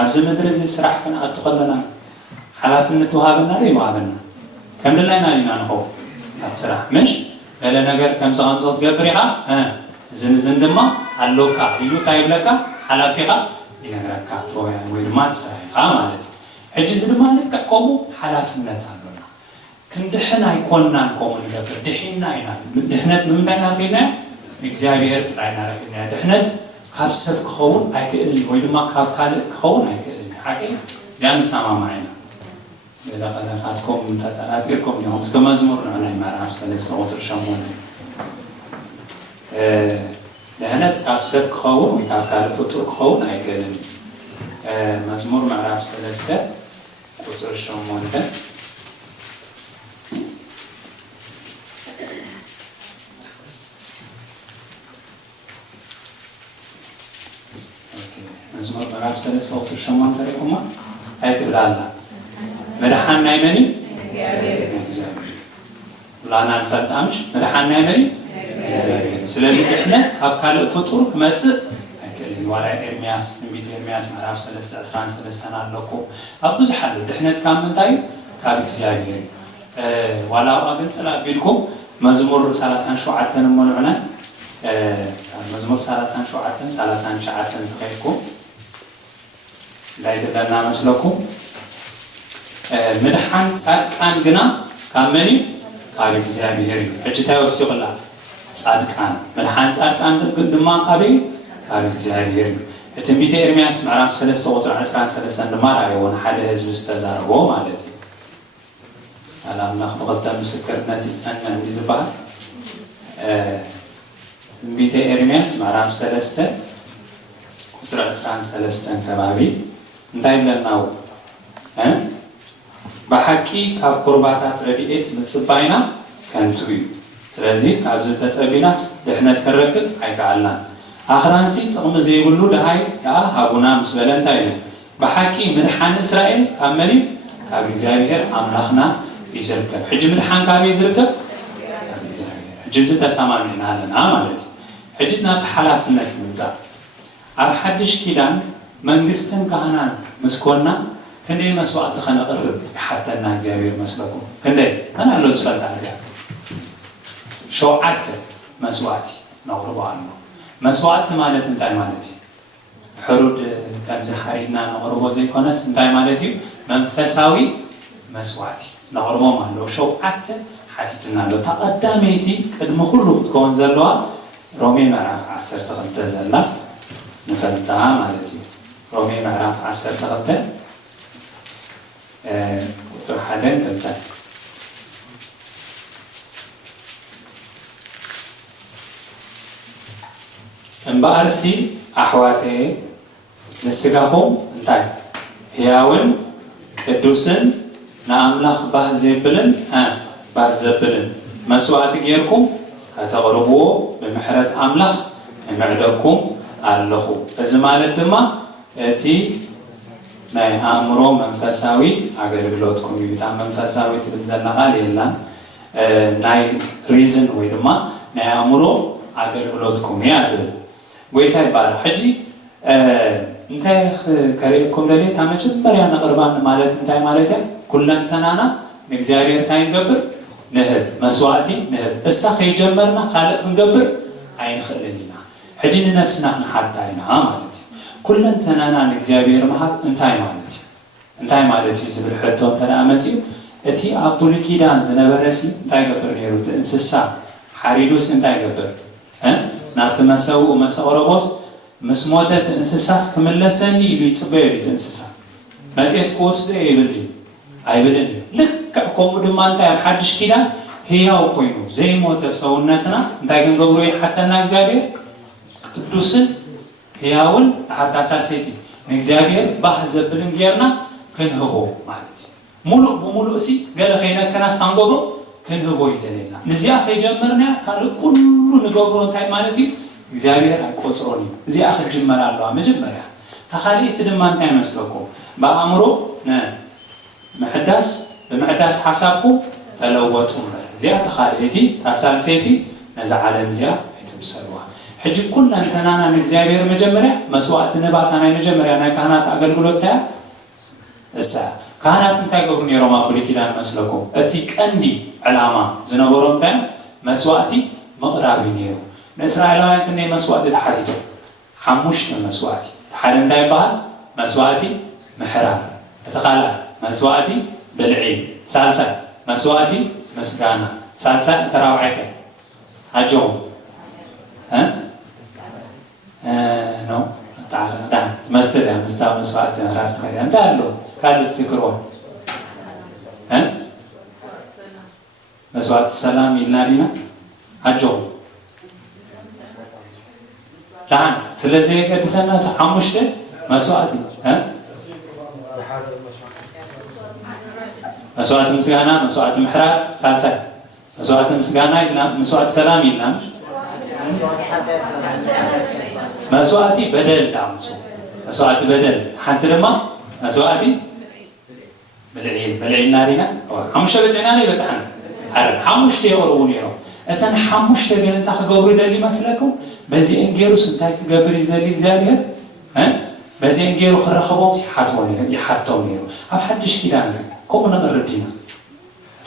ኣብዚ ምድሪ እዚ ስራሕ ክንኣቱ ከለና ሓላፍነት ወሃበና ዶ ይወሃበና ከም ድላይና ኢና ንኸው ኣብ ስራሕ ምሽ ገለ ነገር ከም ዝቐምፆ ትገብር ኢኻ ዝንዝን ድማ ኣለውካ ኢሉ እንታይ ይብለካ ሓላፊኻ ይነግረካ ወይ ድማ ትስራሕኻ ማለት እዩ ሕጂ እዚ ድማ ልክዕ ከምኡ ሓላፍነት ኣሎና ክንድሕን ኣይኮንናን ከምኡ ንገብር ድሒና ኢና ድሕነት ንምንታይ ናረኺብናዮ እግዚኣብሔር ጥራይ ናረኺብናዮ ድሕነት ካብ ሰብ ክኸውን ኣይክእልን ወይ ድማ ካብ ካልእ ክኸውን ኣይክእልን ሓቂ እዚኣ ንሰማማ ኢና ለኸለኻትኩም ተኣጢርኩም ኢኹም እስከ መዝሙር ንዕናይ ምዕራፍ 3 ቁጥሪ 8 ድሕነት ካብ ሰብ ክኸውን ወይ ካብ ካልእ ፍጡር ክኸውን ኣይክእልን መዝሙር ምዕራፍ 3 ቁጥሪ 8 መዝሙር ምዕራፍ 3 ቁጥሪ 8 ተሪእኩማ ኣይትብላላ መድሓን ናይ መኒ እግዚአብሔር ላና ንፈልጣምሽ መድሓን ናይ መኒ እግዚአብሔር ስለዚ ድሕነት ካብ ካልእ ፍጡር ክመጽእ ኣይክእልን ዋላ ኤርምያስ ትንቢት ኤርምያስ ምዕራፍ 3:13 ኣለኩ ኣብ ብዙሕ ኣሎ ድሕነት ካብ ምንታይ ካብ እግዚአብሔር ዋላ ኣግንፅላ ቢልኩም መዝሙር 37 እሞልዑና መዝሙር 37:39 ትኸይድኩም ላይደለና መስለኩም ምድሓን ጻድቃን ግና ካብ መን ካብ እግዚአብሔር እዩ ሕጂ ታይወሲኹላ ጻድቃን ምድሓን ጻድቃን ድማ ካብ እግዚአብሔር እዩ ትንቢተ ኤርምያስ ምዕራፍ 3 ቁጥሪ 13 ድማ ራእይዎን ሓደ ህዝቢ ዝተዛረቦ ማለት እዩ ኣላምላኽ ብኽልተ ምስክርነት ይጸንዕ እንዲ ዝበሃል ትንቢተ ኤርምያስ ምዕራፍ 3 ቁጥሪ 13 ከባቢ እንታይ ብለናው በሓቂ ካብ ቁርባታት ረድኤት ምጽባይና ከንቱ እዩ ስለዚ ካብዚ ተጸቢናስ ድሕነት ከረክብ ኣይከኣልናን ኣኽራንሲ ጥቕሚ ዘይብሉ ድሃይ ደኣ ሃቡና ምስ በለ እንታይ እዩ በሓቂ ምድሓን እስራኤል ካብ መን ካብ እግዚአብሔር ኣምላኽና እዩ ዝርከብ ሕጂ ምድሓን ካበይ ዝርከብ ካብ እግዚአብሔር ሕጂ እዚ ተሰማሚዕና ኣለና ማለት እዩ ሕጂ ናብቲ ሓላፍነት ምምፃእ ኣብ ሓድሽ ኪዳን መንግስትን ካህናን ምስ ኮና ክንደይ መስዋዕቲ ከነቕርብ ይሓተና እግዚአብሔር መስለኩም ክንደይ ኣነ ኣሎ ዝፈልጣ እዚኣ 7 መስዋዕቲ ነቕርቦ ኣሎ መስዋዕቲ ማለት እንታይ ማለት እዩ ሕሩድ ከምዚ ሓሪድና ነቕርቦ ዘይኮነስ እንታይ ማለት እዩ መንፈሳዊ መስዋዕቲ ነቕርቦም ኣለዉ 7 ሓቲትና ኣሎ ተቐዳመይቲ ቅድሚ ኩሉ ክትከውን ዘለዋ ሮሜ ምዕራፍ 12 ዘላ ንፈልጣ ማለት እዩ ሮሜ ምዕራፍ 12 ቁጥሪ 1 እምበኣርሲ ኣሕዋተየ ንስጋኹም እንታይ ሕያውን ቅዱስን ንኣምላኽ ባህ ዘብልን መስዋዕቲ ጌርኩም ከተቕርብዎ ብምሕረት ኣምላኽ ንምዕደግኩም ኣለኹ እዚ ማለት ድማ እቲ ናይ ኣእምሮ መንፈሳዊ ኣገልግሎትኩም እዩ እታ መንፈሳዊ ትብል ዘላ ቃል የላን ናይ ሪዝን ወይ ድማ ናይ ኣእምሮ ኣገልግሎትኩም እያ ትብል ጎይታ ይባረክ ሕጂ እንታይ ከሪእኩም ደልየ እታ መጀመርያ ነቕርባን ማለት እንታይ ማለት እያ ኩለንተናና ንእግዚአብሔር እንታይ ንገብር ንህብ መስዋዕቲ ንህብ እሳ ከይጀመርና ካልእ ክንገብር ኣይንኽእልን ኢና ሕጂ ንነፍስና ክንሓታ ኢና ማለት እዩ ኩለንተናና ንእግዚአብሔር መሃብ እንታይ ማለት እዩ ዝብል ሕቶ እንተደኣ መፅኡ እቲ ኣብ ብሉይ ኪዳን ዝነበረሲ እንታይ ገብር ነይሩ እቲ እንስሳ ሓሪዱስ እንታይ ገብር ናብቲ መሰውኡ መሰቕረቦስ ምስ ሞተት እንስሳስ ክምለሰኒ ኢሉ ይፅበዮ እቲ እንስሳ መፅስ ክወስዶ ይብል ኣይብልን እዩ ልክዕ ከምኡ ድማ እንታይ ኣብ ሓድሽ ኪዳን ህያው ኮይኑ ዘይሞተ ሰውነትና እንታይ ክንገብሮ ይሓተና እግዚአብሔር ቅዱስን ህያውን ሓታሳሰይቲ ንእግዚአብሔር ባህ ዘብልን ጌርና ክንህቦ ማለት እዩ ሙሉእ ብሙሉእ እሲ ገለ ከይነከናስ ታንገብሮ ክንህቦ ይደለና ንዚኣ ከይጀመርና ካልእ ኩሉ ንገብሮ እንታይ ማለት እዩ እግዚአብሔር ኣይቆፅሮን እዩ እዚኣ ክጅመር ኣለዋ መጀመርያ ተኻሊእቲ ድማ እንታይ መስለኩም ብኣእምሮ ምሕዳስ بمحداث حسابكم تلوتوا زيادة خاليتي تسالسيتي نزع عالم زيا يتمسلوها حجي كل أنتنا من زيابير مجمرة مسوات نبات أنا مجمرة أنا كانت أقل قلوتها الساعة كانت انتاقوني روما بلكيلان مسلكم أتيك أندي علامة زنبورم تام مسواتي مغرابي نيرو نسرائيل ما يكني مسواتي تحديثه حموشنا مسواتي تحدن دايبها مسواتي محرار أتقال مسواتي بالعين سالسة مسواتي مسكانة سالسة تراوعك هجوم ها نو تعال ده مسألة مستوى مسواتي محرار تخيل أنت قالوا كادت تذكرون ها مسوات السلام يلنادينا هجوم تعال سلزي قد سنة حموشته مسواتي ها مسوات مسكانة مسوات محرار سالسة مسوات مسكانة يلنا مسوات سلام يلنا مسواتي بدل تعمسو مسوات بدل حتى لما مسواتي بالعين نارينا حموشة بتعنا لي بتحنا حرب حموشة يقربون يرو أتن حموشة بين أنت خجوري دلي مسلكم بزي إنجيروس أنت خجوري دلي زابير ها بزي إنجيرو خرخبهم يحطوني يحطوني أب حدش كده عنك كم نقربينا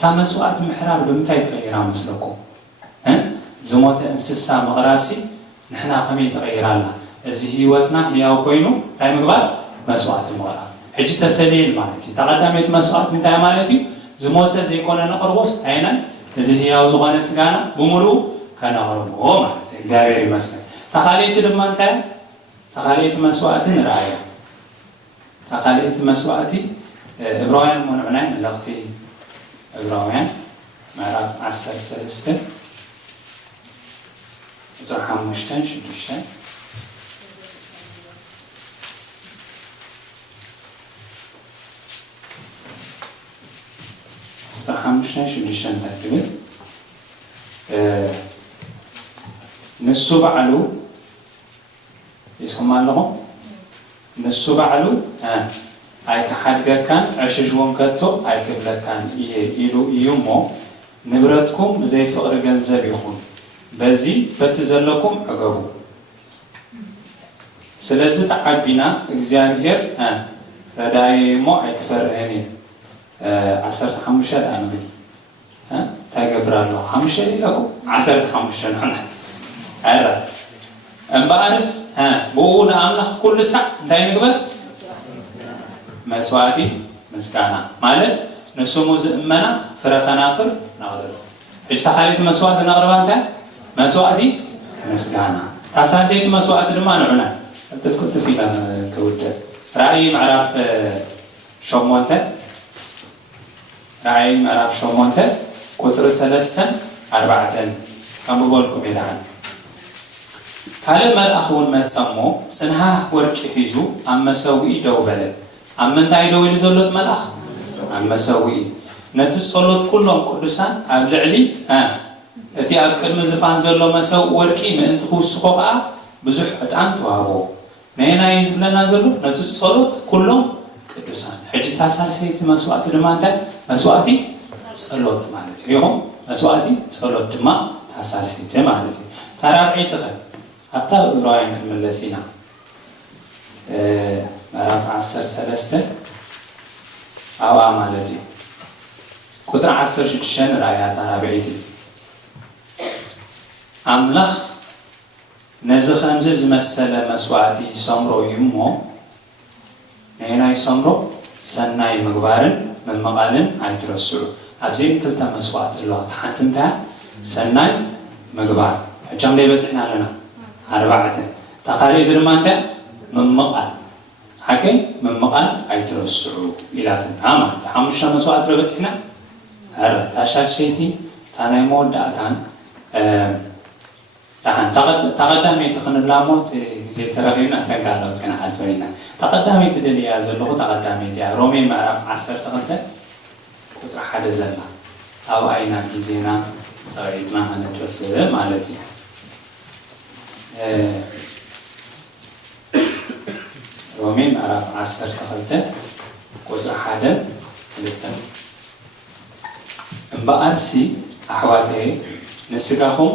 تامسوات محرار بمتى يتغير مسلكم ها زموت إنسسا مغرابسي نحنا قمي تغير الله إذا هيوتنا هي أو كوينو تايم غبار مسوات مغرب حجة الثليل مالتي تقدمت مسوات من تايم مالتي زموت زي كنا نقربوس عينا إذا هي أو زغانة سجانا بمرو كان قربو مالتي زاوية مسك تخليت لما أنت تخليت مسوات رأيه تخليت مسواتي إبراهيم من عناي ملقتي إبراهيم معرف عسر سلسلة وزرحان مشتن شدشتن وزرحان مشتن شدشتن تكتبه نسو بعلو يسكم لهم نسو بعلو أي كحد كان عشجون كتو أي قبل كان يلو يومو نبرتكم زي فقر جنزب يخون بزي بتزلكم عقبو سلازت عبينا إجزامير رداي مو أكثر هني عصرت حمشة أنا بي تجبر الله حمشة لكم عصرت حمشة نحن هذا أمبارس بونا أمنا كل ساعة دايما قبل مسواتي مسكانا مالك نسمو زمنا فرخنافر نقدر اجتحاليت مسوات نقربانتا مسواتي مسكانا تاساتيت مسوات لما نعنا تفكرت فيها كود رأي معرف شومونتا رأي معرف شومونتا كتر سلستن 4 كم بقولكم يدعان كالي مالأخون ما تسمو سنها ورق حيزو أما سوي دو بلد أما أنت عيدو اللي زلت ملأخ أما سوي نتصلت كلهم قدسان أبلعلي أتي أبكر مزفان زلو مسو وركي من أنت خوص خوقع بزح أتعان توابو نينا يزبلنا زلو نتصلت كلهم قدسان حجي تاسال سيتي مسواتي دمانتا مسواتي صلوت مالتي ريهم مسواتي صلوت دما تاسال سيتي مالتي ترابعي تخل حتى إبراهيم الملسينا معرف عصر سلسته أو أعمالتي كتر عصر شكشن رأيات رابعيتي أملخ نزخ أمزز مسألة مسواتي سمرو يمو نهيناي سمرو سناي مقبارن من مقالن عيترسلو أبزين كلتا مسوات الله تحنتمتها سناي مقبار حجام لي بتحنا لنا 4 تقاليد رمانتا من مقال حكي من مقال عيترسلو إلى تنهاما تحمشنا مسوات ربتحنا هذا تاشر شيتي تاني مود داتان يعني تقدمي تخن اللاموت زي تراهينا تنقالوا تكنا حالفينا تقدمي تدلي يا زلو تقدمي يا رومي معرف 10 تقدم كنت حدا زلا أو أينا في زينا صايدنا هنتلف مالتي رومي معرف 10 تقدم كنت حدا لتن እምበኣርሲ ኣሕዋተይ ንስጋኹም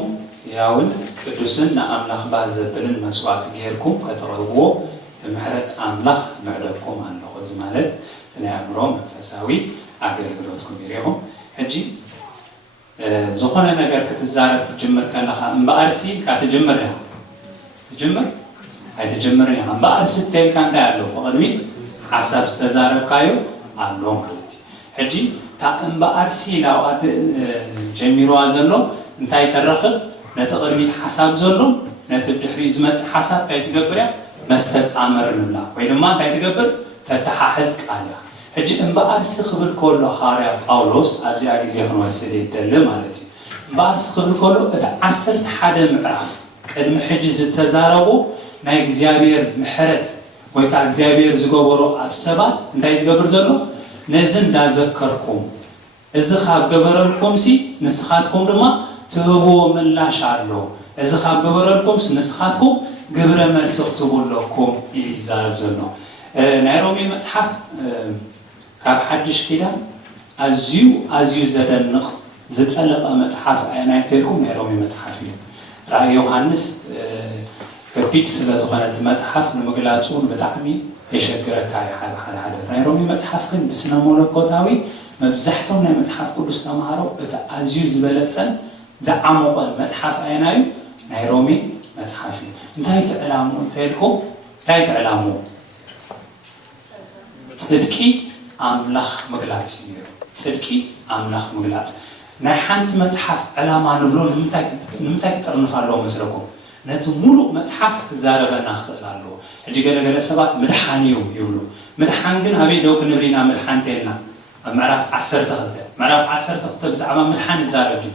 ያውን ቅዱስን ንኣምላኽ ባዘብልን መስዋዕት ጌርኩም ከተቕርብዎ ብምሕረት ኣምላኽ ምዕደግኩም ኣለኹ። እዚ ማለት ናይ ኣእምሮ መንፈሳዊ ኣገልግሎትኩም ይሪኢኹም። ሕጂ ዝኾነ ነገር ክትዛረብ ክትጅምር ከለኻ እምበኣርሲ ካትጅምር ኢኻ ትጅምር ኣይትጅምርን ኢኻ። እምበኣርሲ እተይልካ እንታይ ኣሎ? ብቕድሚት ሓሳብ ዝተዛረብካዮ ኣሎ ማለት እዩ። ሕጂ እታ እምበኣርሲ ላብኣት ጀሚርዋ ዘሎ እንታይ ተረኽብ? ነቲ ቅድሚት ሓሳብ ዘሎ ነቲ ብድሕሪኡ ዝመፅእ ሓሳብ እንታይ ትገብር እያ? መስተፃመር ንብላ ወይ ድማ እንታይ ትገብር? ተተሓሕዝ ቃል እያ። ሕጂ እምበኣርሲ ክብል ከሎ ሐዋርያ ጳውሎስ ኣብዚኣ ግዜ ክንወስድ ይደሊ ማለት እዩ። እምበኣርሲ ክብል ከሎ እቲ 11 ምዕራፍ ቅድሚ ሕጂ ዝተዛረቡ ናይ እግዚኣብሔር ምሕረት ወይ ከዓ እግዚኣብሔር ዝገበሮ ኣብ ሰባት እንታይ ዝገብር ዘሎ? ነዚ እንዳዘከርኩም እዚ ካብ ገበረልኩም ሲ ንስኻትኩም ድማ ትህብዎ ምላሽ ኣሎ። እዚ ካብ ገበረልኩም ንስኻትኩም ግብረ መልሲ ክትብለኩም እዩ ይዛረብ ዘሎ። ናይ ሮሜ መፅሓፍ ካብ ሓድሽ ኪዳን ኣዝዩ ዘደንቕ ዝጠለቐ መፅሓፍ ናይ ተልኩም ናይ ሮሜ መፅሓፍ እዩ። ራእይ ዮሃንስ ከቢድ ስለዝኾነት መፅሓፍ ንምግላፁን ብጣዕሚ የሸግረካ ሓደ ናይ ሮሜ መፅሓፍ ግን ብስነ መለኮታዊ መብዛሕትኦም ናይ መፅሓፍ ቅዱስ ተምሃሮ እቲ ኣዝዩ ዝበለፀን ዝዓመቐን መፅሓፍ ኣየናዩ? ናይ ሮሜ መፅሓፍ እዩ። እንታይ ትዕላምኡ እንተልኩም? እንታይ ትዕላምኡ? ጽድቂ ኣምላኽ ምግላፅ እዩ። ጽድቂ ኣምላኽ ምግላፅ ናይ ሓንቲ መፅሓፍ ዕላማ ንብሎ ንምንታይ ክጠርንፍ ኣለዎ መስለኩም? ነቲ ሙሉእ መፅሓፍ ክዛረበና ክኽእል ኣለዎ። ሕጂ ገለገለ ሰባት ምድሓን እዩ ይብሉ። ምድሓን ግን ኣበይ ደው ክንብል ኢና? ምድሓን እንተኢልና ኣብ ምዕራፍ 12 ምዕራፍ 12 ብዛዕባ ምድሓን ይዛረብ እዩ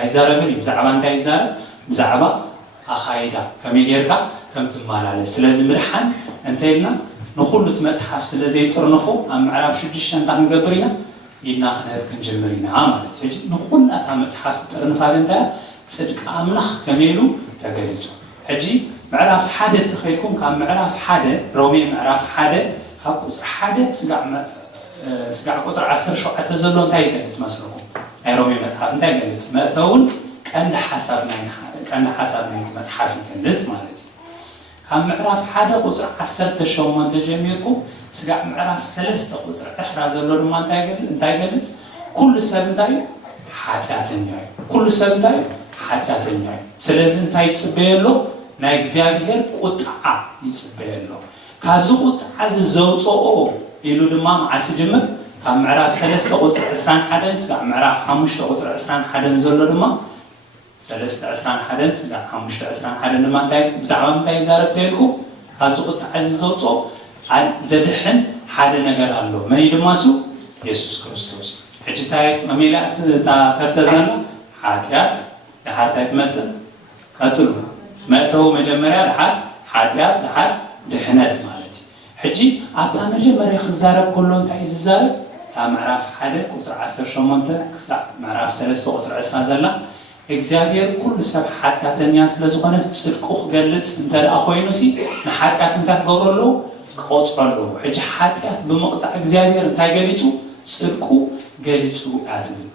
ኣይዛረብን እዩ። ብዛዕባ እንታይ ይዛረብ? ብዛዕባ ኣኻይዳ ከመይ ጌርካ ከም ትመላለስ። ስለዚ ምድሓን እንተኢልና ንኩሉ እቲ መፅሓፍ ስለዘይጥርንፉ ኣብ ምዕራፍ 6 እንታይ ክንገብር ኢና? ኢድና ክንህብ ክንጅምር ኢና ማለት እዩ። ሕጂ ንኩላታ መፅሓፍ ትጥርንፋል እንታይ? ጽድቂ ኣምላኽ ከመይ ኢሉ ተገሊጹ። ሕጂ ምዕራፍ 1 ተኸይድኩም ካብ ምዕራፍ 1 ሮሜ ምዕራፍ 1 ካብ ቁፅሪ 1 ስጋዕ ቁፅሪ 17 ዘሎ እንታይ ይገልጽ መስለኩም? ናይ ሮሜ መፅሓፍ እንታይ ይገልጽ? መእተውን ቀንዲ ሓሳብ ናይቲ መፅሓፍ ይገልጽ ማለት እዩ። ካብ ምዕራፍ 1 ቁፅሪ 18 ጀሚርኩም ስጋዕ ምዕራፍ 3 ቁፅሪ 20 ዘሎ ድማ እንታይ ይገልጽ? ኩሉ ሰብ እንታይ ሓጢአተኛ እዩ። ኩሉ ሰብ እንታይ ሓጢአተኛ እዩ። ስለዚ እንታይ ይጽበየሎ? ናይ እግዚአብሔር ቁጣዓ ይጽበየሎ። ካብዚ ቁጣዓ ዘውፅኦ ኢሉ ድማ መዓስ ጅምር ካብ ምዕራፍ 3 ቁፅሪ 21 ስጋዕ ምዕራፍ 5 ቁፅሪ 21 ዘሎ ድማ 3:21 ስጋዕ 5:21 ድማ እንታይ ብዛዕባ እንታይ ይዛረብ ተልኩም? ካብዚ ቁጣዓ ዘውፅኦ ዘድሕን ሓደ ነገር ኣሎ። መን ድማ እሱ? ኢየሱስ ክርስቶስ። ሕጂ እንታይ መሜላእት ተርተዘና ሓጢአት ድሓር እንታይ ትመፅእ? ቀፅሉ መእተው መጀመርያ ድሓር ሓጢአት ድሓር ድሕነት ማለት እዩ። ሕጂ ኣብታ መጀመርያ ክዛረብ ከሎ እንታይ ዝዛረብ? እታ ምዕራፍ 1 ቁፅሪ 18 ክሳብ ምዕራፍ 3 ቁፅሪ 20 ዘላ እግዚአብሔር ኩሉ ሰብ ሓጢአተኛ ስለዝኾነ ጽድቁ ክገልጽ እንተደኣ ኮይኑሲ ንሓጢአት እንታይ ክገብረሉ? ክቆፅረሉ። ሕጂ ሓጢአት ብምቕፃዕ እግዚአብሔር እንታይ ገሊጹ? ጽድቁ ገሊጹ ኣትብል።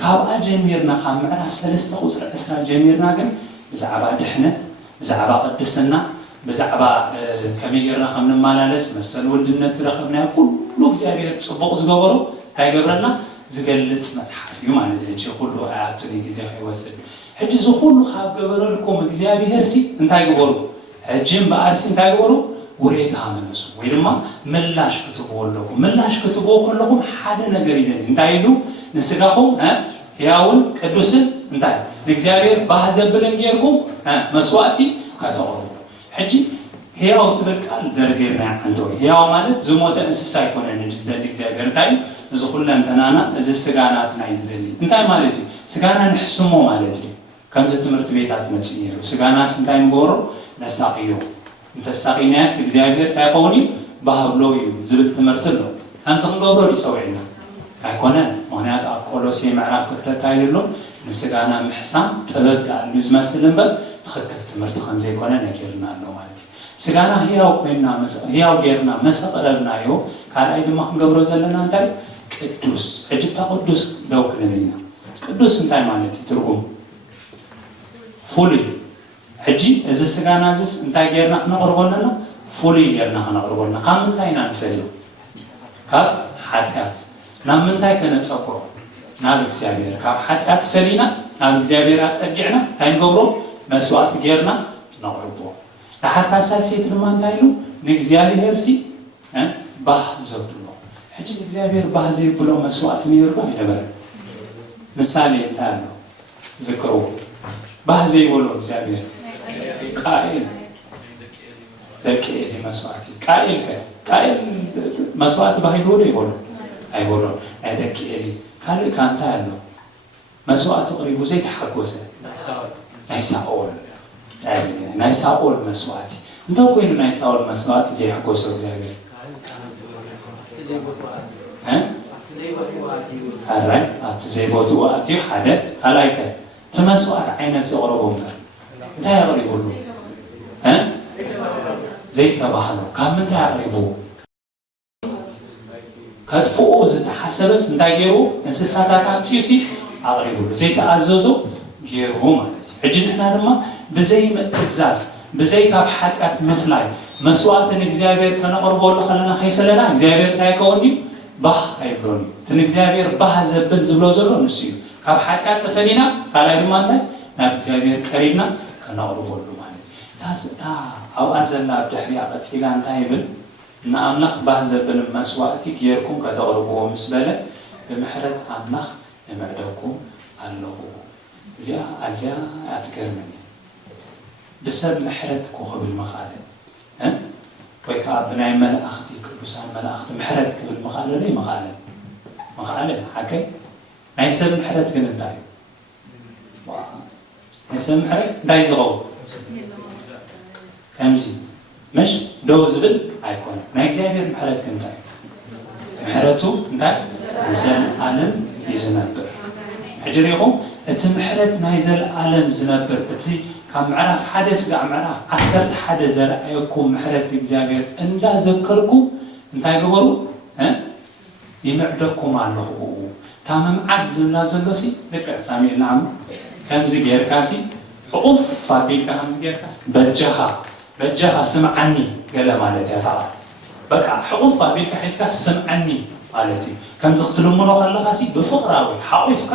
ካብኣ ጀሚርና ካብ ምዕራፍ 3 ቁፅሪ 20 ጀሚርና ግን ብዛዕባ ድሕነት፣ ብዛዕባ ቅድስና፣ ብዛዕባ ከመይ ጌርና ከም ንመላለስ መሰል ውልድነት ዝረኸብናዮ ኩሉ እግዚአብሔር ጽቡቕ ዝገበሮ እንታይ ገብረና? ዝገልጽ መፅሓፍ እዩ ማለት እዩ። ኩሉ ኣያቱን ግዜ ከይወስድ ሕጂ ዝኩሉ ካብ ገበረልኩም እግዚአብሔር ሲ እንታይ ግበሩ? ሕጂ እምበኣርሲ እንታይ ግበሩ? ውሬታ መለሱ ወይ ድማ ምላሽ ክትብዎ ኣለኩም። ምላሽ ክትብዎ ከለኩም ሓደ ነገር ይደሊ እንታይ ኢሉ? ንስጋኹም ሕያውን ቅዱስን እንታይ ንእግዚአብሔር ባህ ዘብልን ጌርኩም መስዋዕቲ ከተቕርቡ። ሕጂ ሕያው ትብል ቃል ዘርዚርና ሓንቲ ወይ ሕያው ማለት ዝሞተ እንስሳ ኣይኮነን እንጂ ዝደሊ እግዚአብሔር እንታይ እዚ ኩለንተናና እዚ ስጋናትና እዩ ዝደሊ። እንታይ ማለት እዩ? ስጋና ንሕስሞ ማለት እዩ። ከምዚ ትምህርቲ ቤታት መፅእ ነይሩ። ስጋናስ እንታይ ንገብሮ? ነሳቂዮ እንተሳቂናያስ እግዚአብሔር እንታይ ይኸውን እዩ? ባህብሎ እዩ ዝብል ትምህርቲ ኣሎ። ከምዚ ክንገብሮ ይፀውዕና ኣይኮነን። ምክንያቱ ኣብ ቆሎሴ ምዕራፍ 2 ታይልሎ ንስጋና ምሕሳን ጥበብ ዳኣሉ ዝመስል እምበር ትኽክል ትምህርቲ ከምዘይኮነ ነጊርና ኣሎ ማለት እዩ። ስጋና ህያው ጌርና መሰቕረብናዮ ካልኣይ ድማ ክንገብሮ ዘለና እንታይ? ቅዱስ። ሕጂ እታ ቅዱስ ደው ክንብል ኢና ቅዱስ እንታይ ማለት ትርጉም فولي حجي إذا سجانا زس انتاي غيرنا نقربنا فولي غيرنا نقربنا كم انتاي ننفلو كاب حاتيات نام انتاي كنا تصبرو نام إخزابير كاب حاتيات فلينا نام إخزابيرات سجعنا تاين قبرو مسوات غيرنا نقربو لحتى سالسيت لما انتايلو نإخزابير سي باه زبطلو حجي إخزابير باه زي بلو مسوات ميربا ينبر مثالي انتايلو ذكرو بهذه يقولون إخزابير قائل لكي مسواتي قائل مسواتي بهيقولوا يقولون هذا كيلي قال كان تعلو مسواتي قريبو زي تحقوسه نايساول زعلني نايساول مسواتي انتو كوينو نايساول مسواتي زي حقوسه إخزابير هاي زي بوتو واتي حدا قالك تمسوات عينه زغربهم انت يقربوا زي تباهلو كم انت يقربوا كتفوق زتحسبس انت غيرو انسساتات امسيسي اقربوا زي تاززو غيرو معناتي حجي نحنا لما بزي متزاز بزي كاب حقات مفلاي مسوات الاغزابير كنقربوا له خلنا خيفلنا اغزابير تايكوني باه ايبروني تن اغزابير باه زبل زبلو زلو نسيو كاب حقات تفلينا قال لهم انت ناب اغزابير قريبنا كنقربوا له معناتي تا او ازلنا بدحيا قصيلا انت يبل نا املاح باه زبل مسواتي غيركم كتقربوا مسبله بمحرت املاح يمعدكم الله زيا ازيا اتكرمني بسبب محرت كوخب المخالب ويكا بناي ملأختي كبسان ملأخت محرت كبل المخالب ليه مخالب حكي ناي سبب محرت كن انتاي ناي سبب محرت داي زغو كمزي مش دوز بل ايكون ناي زيابير محرت كن انتاي محرتو انتاي زل عالم يزنبر حجريهم اتمحرت نايزل عالم زنبر اتي كم عرف حدث قام عرف عسرت حدث زرعيكم محرت إخزابير إن لا ذكركم انتي قبروا يمعدكم عنه تامم عد زلنا زلوسي لك سامي العام كم زغير كاسي حقوف فابيل كهم زغير كاسي بجخا سمعني قال مالتي تعال بقى حقوف فابيل كحيسكا سمعني مالتي كم زختلمونو خلقاسي بفقراوي حقوفك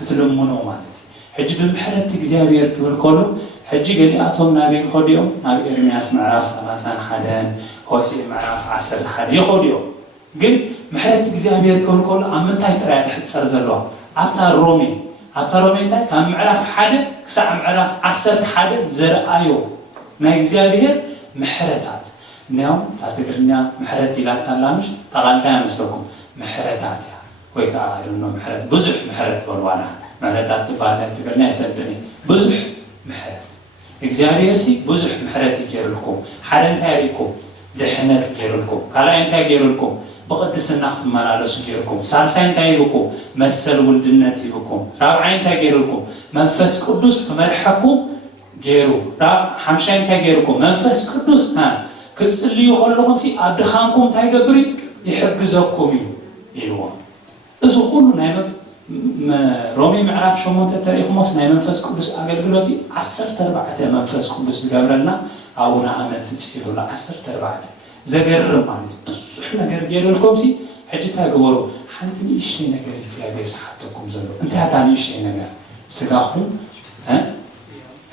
تتلمونو مالتي حجي بمحرت إخزابير كبر كله حجي قال لي أتوم نبي خديهم نبي إرمياس معرف سلاسان حدان هوسي معرف عسر حد يخديهم قل محرت إخزابير كله عمنتاي ترى تحصر زلوا أفتر رومي تاي كم معرف حد كسع معرف عسر حد زرعيو ما إخزابير محرتات نعم تعتقدنا محرتي لا تلامش طبعا لا مسلكم محرتات يا ويكا إنه محرت بزح محرت بالوانا محرتات تبالي تقرنا يفلتني بزح محرت إخزابير سي بزح محرت يجيرلكم حرن تاريكم دحنت يجيرلكم كلا انت يجيرلكم بقدس النخت مالالس يجيرلكم سالسين تايبكم مسل ولدنت يبكم رابعين تايجيرلكم منفس قدوس كمرحكم جيرو راب حمشين تايجيرلكم منفس قدوس كتصليو خلوكم سي ادخانكم تايجبري يحجزكم يلوا اذا كل نايم رومي معرف شو مونت التاريخ مصر نايم منفس قدوس اغلغلوسي 14 منفس قدوس جبرنا أونا عملت تصيروا لا 14 زجر مالي بصح نجر جيرلكم سي حجتها جورو حنتني إشي نجر إخزابير صحتكم زلوا أنت هتعني إشي نجر سجاهم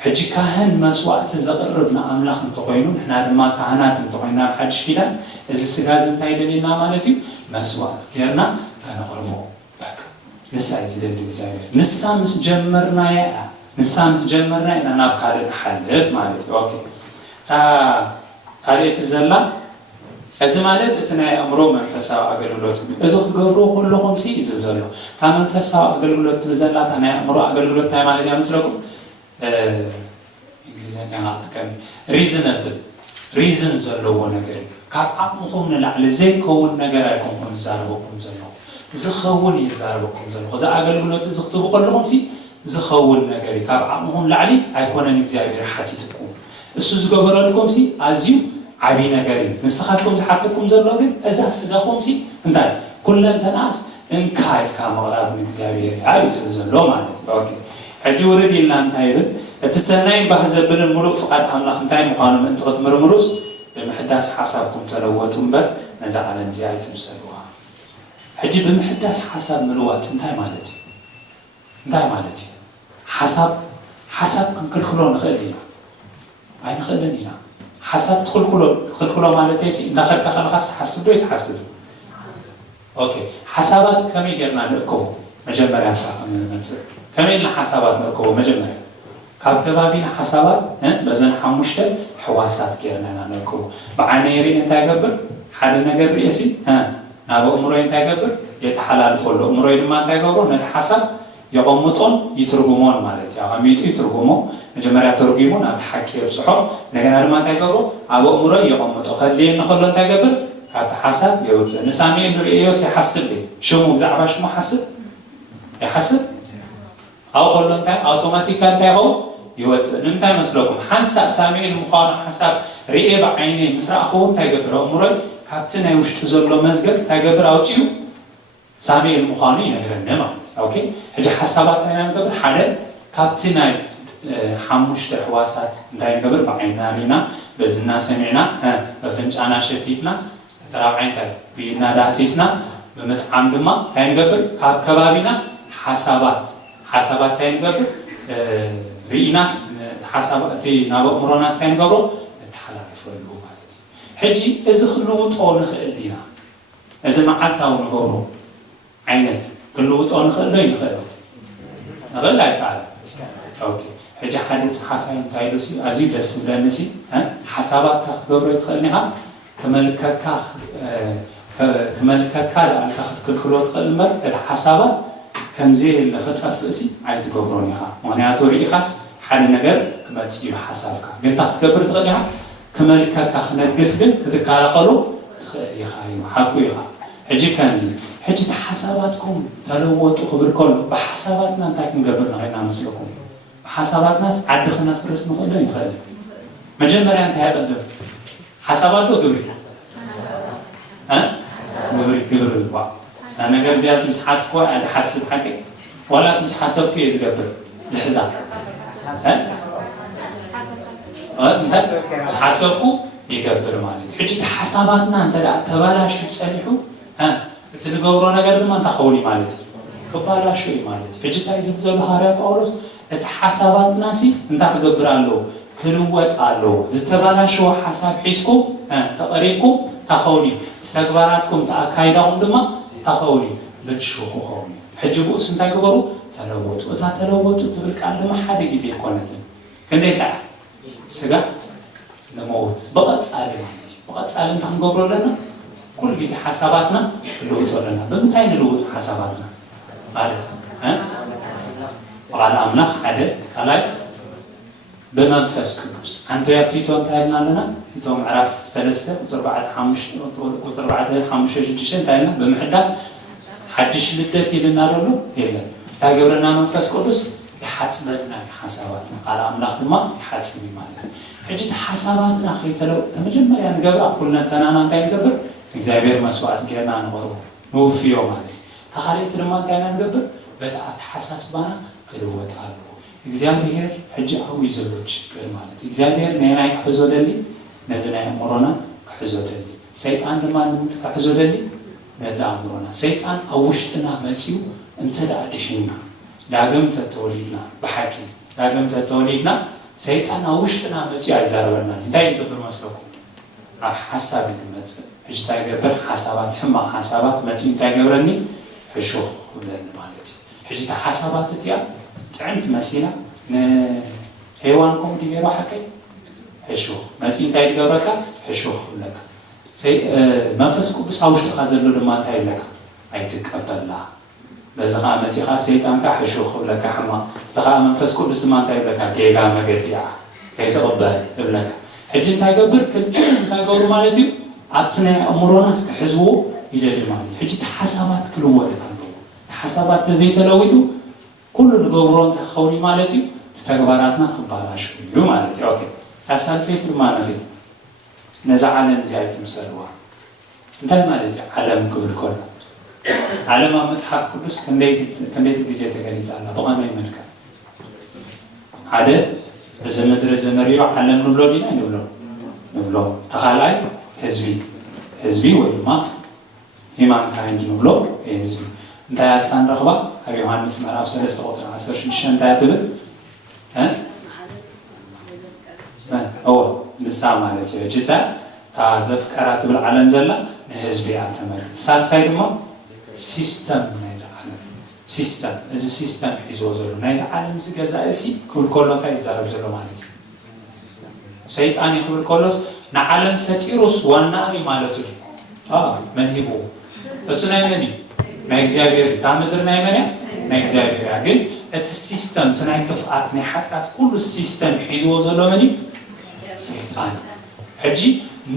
حجي كهن مسوات زقربنا أملاخ متقينون إحنا ما كهنات متقينا بحج كده إذا السجاز انتايدنينا مالتي مسوات غيرنا كان قربو بك نسا يزيد الإخزابير نسا مسجمرنا أنا نبكار الحلف مالتي أوكي هذه تزلا إذا مالت إتنا أمره منفسا أقلولات إذا تقروا كلهم سي إذا زلوا تا منفسا أقلولات تزلا تنا أمره أقلولات تاي مالت يا مسلكم إنجليزي أنا أتكلم reason زلوا نجري كعقمهم نلعل زي كون نجريكم ونزاربكم زلوا زخون يزاربكم زلوا إذا أقلولات زختبوا كلهم سي زخون نجري كعقمهم لعلي أيكون إخزابير حتيتكم السوز جبرالكم سي عزيو عبينا قريب نسخاتكم حتىكم زلوا قد إذا سجاكم سي انتاي كل أنت ناس انكاي كامغراب من እግዚአብሔር አይዞህ ዘሎ ማለት ኦኬ ሕጂ ወረድ ኢልና እንታይ ይብል እቲ ሰናይ ባህዘብን ሙሉእ ፍቃድ አምላኽ እንታይ ምዃኑ ምእንቲ ክትምርምሩስ ብምሕዳስ ሓሳብኩም ተለወጡ እምበር ነዛ ዓለም እዚኣ ኣይትምሰልዋ ሕጂ ብምሕዳስ ሓሳብ ምልዋጥ እንታይ ማለት እዩ እንታይ ማለት እዩ ሓሳብ ክንክልክሎ ንኽእል ኢና ኣይንኽእልን ኢና ሓሳብ ትክልክሎ ማለት እዩ እንዳኸድካ ከለኻስ ትሓስብ ዶ ይትሓስብ ኦኬ ሓሳባት ከመይ ጌርና ንእከቦ መጀመርያ ስራሕ ንመፅእ ከመይ ኢልና ሓሳባት ንእከቦ መጀመርያ ካብ ከባቢና ሓሳባት በዘን ሓሙሽተ ሕዋሳት ጌርና ንእከቦ ብዓይነ የርኢ እንታይ ይገብር ሓደ ነገር ርእሲ ናብ ኣእምሮይ እንታይ ይገብር የተሓላልፈሉ ኣእምሮይ ድማ እንታይ ይገብሮ ነቲ ሓሳብ يقومون يترجمون مالتي يعني ميت يترجمون مجمرة ترجمون أتحكي بصحة لكن هذا ما تجبره أبو أمره يقومون تخلين نخلون تجبر كات حسب يوز نسامي إنه رئيس يحسب لي شو مبدأ باش ما حسب يحسب أو خلون تاع أوتوماتيكال تاعه يوز نمتى مسلكم حسب سامي المخالف حسب رئي بعيني مسرع أخوه تجبر أمره كابتن يوش تزور مزجر تجبر أوتيو سامي المخالف ينقرن ما أوكي هجى حسابات أنا نقبل حدا كابتنا حموش تحواسات نتاعي نقبل بعيننا رينا بزنا سمعنا بفنج أنا شتيتنا ترى بعين تاعي بينا داسيسنا بمتعام دما تاعي نقبل كبابينا حسابات تاعي نقبل ريناس حسابات تي نابو مروناس تاعي نقبل تحلل فلو مالتي هجى إذا خلوت أو نخلينا إذا ما عالتاو نقبله عينت كلوت أنا خلّي نخلّ لا يتعلم أوكي هجى حدث حفاين تايلوسي أزيد السبلانسي حسابات تخبر يتخلّيها كمال ككال أن تأخذ كل خلوت خلّمر الحسابات كم زي اللي خطف فسي عايز تقبرونيها وأنا أتوري خاص حال نجار كمال تجيب حسابك قلت تخبر تخلّيها كمال كخنا جسد تتكال خلو تخلّيها حكويها هجى كم زي هجى حساباتكم تلوتوا خبر كله بحساباتنا نتاكن قبرنا هنا مسلكم بحساباتنا عدخنا فرس نخلي نخلي مجمرة أنت هاي قدم حساباته قبري قبري وا أنا قال زي اسمه حاسبه أنا حاسب حكي ولا اسمه حاسب كيس قبر زحزح حاسبكو يقبر مالك هجى حساباتنا أنت تبالاش تسأليحو تنقبرو نقدر ما تخولي مالتي كبالا شوي مالتي حجت عايز بزول هاريا باولوس اتحسابات ناسي انت تقبرالو كلوت قالو زتبالا شو حساب حيسكم تقريكم تخولي تستقباراتكم تاكايداهم دما تخولي للشوخ خولي حجبو اسنت يقبرو تلوتو اتا تلوتو تبلك عند ما حد غيزي يكونت كندي ساعه سغات نموت بقت صالح بقت صالح تنقبرو لنا كل جزء حساباتنا اللوت ولا بمتين اللوت حساباتنا عارف وعلى أملاح هذا كلاي بمنفس كبوس أنت يا بتيتون تايلنا لنا بتيتون عرف ثلاثة وزربعة حمش جديشين تايلنا بمحدث حدش للدتي لنا له يلا تاجرنا منفس كبوس يحسبنا حساباتنا على أملاح ما يحسبني مالك حجت حساباتنا خيتلو تمجمع يعني قبل كلنا تنانا تاين قبل እግዚአብሔር መስዋዕት ገና ነው ኖፊዮ ማለት ተኻሪት ለማ ካና ነበር በጣት ሐሳስባና ክልወታሉ እግዚአብሔር ሕጃው ይዘሎች ማለት እግዚአብሔር ነናይ ከሕዞደሊ ነዘና አምሮና ከሕዞደሊ ሰይጣን ለማንም ከሕዞደሊ ነዛ አምሮና ሰይጣን አውሽጥና መጽዩ እንተዳ ድሕና ዳግም ተተወሊድና በሐቂ ዳግም ተተወሊድና ሰይጣን አውሽጥና መጽዩ አይዛረበና እንታይ ይገብር መስለኩም حساب المتس حجت أجبر حسابات حما حسابات متين تجبرني حشوخ ولا مالتي حجت حسابات تيا تعمت مسيلة حيوانكم ديجرا حكي حشوخ متين تجبرك حشوخ لك سي منفسكم بس عاوش تخازن له ما تاي لك أيتقبل لا بزغا متي خا سيطان كحشوخ لك حما تخا منفسكم بس ما تاي لك كيغا مغديا كيتقبل لك حجن تاجبر كلتين تاجبر مالتي عطنا أمورنا سكحزو إلى المالت حجت حسابات كل وقت عنده حسابات تزيت لويتو كل الجبران تخولي مالتي تستقبلاتنا خبراش اليوم مالتي أوكي أساس سيت المالتي نزع علم زيت مسلوع انت مالتي علم قبل كله ዓለም መጽሐፍ ቅዱስ ክንደይ ግዜ ተገሊጻላ ብቐመይ መልክዕ ሓደ እዚ ምድሪ ዝንሪኦ ዓለም ንብሎ ዲና ንብሎ ተኻልኣይ ህዝቢ ወይ ድማ ሂማንካይንድ ንብሎ ህዝቢ እንታይ ኣሳን ረኽባ ኣብ ዮሃንስ ምዕራፍ 3 ቁጥሪ 16 እንታይ ትብል ንሳ ማለት እዩ እጅታ ታዘፍቀራ ትብል ዓለም ዘላ ንህዝቢ ኣተመልክት ሳልሳይ ድማ ሲስተም ናይዚ ዓለም ሲስተም እዚ ሲስተም ሒዝዎ ዘሎ ናይዚ ዓለም ዝገዛእ እሲ ክብል ከሎ እንታይ ይዛረብ ዘሎ ማለት እዩ ሰይጣን ይኽብል ከሎስ ንዓለም ፈጢሩስ ዋና እዩ ማለት እዩ መን ሂቡ እሱ ናይ መን እዩ ናይ እግዚአብሔር እታ ምድር ናይ መን ናይ እግዚአብሔር እያ ግን እቲ ሲስተም እቲ ናይ ክፍኣት ናይ ሓጢኣት ኩሉ ሲስተም ሒዝዎ ዘሎ መን እዩ ሰይጣን ሕጂ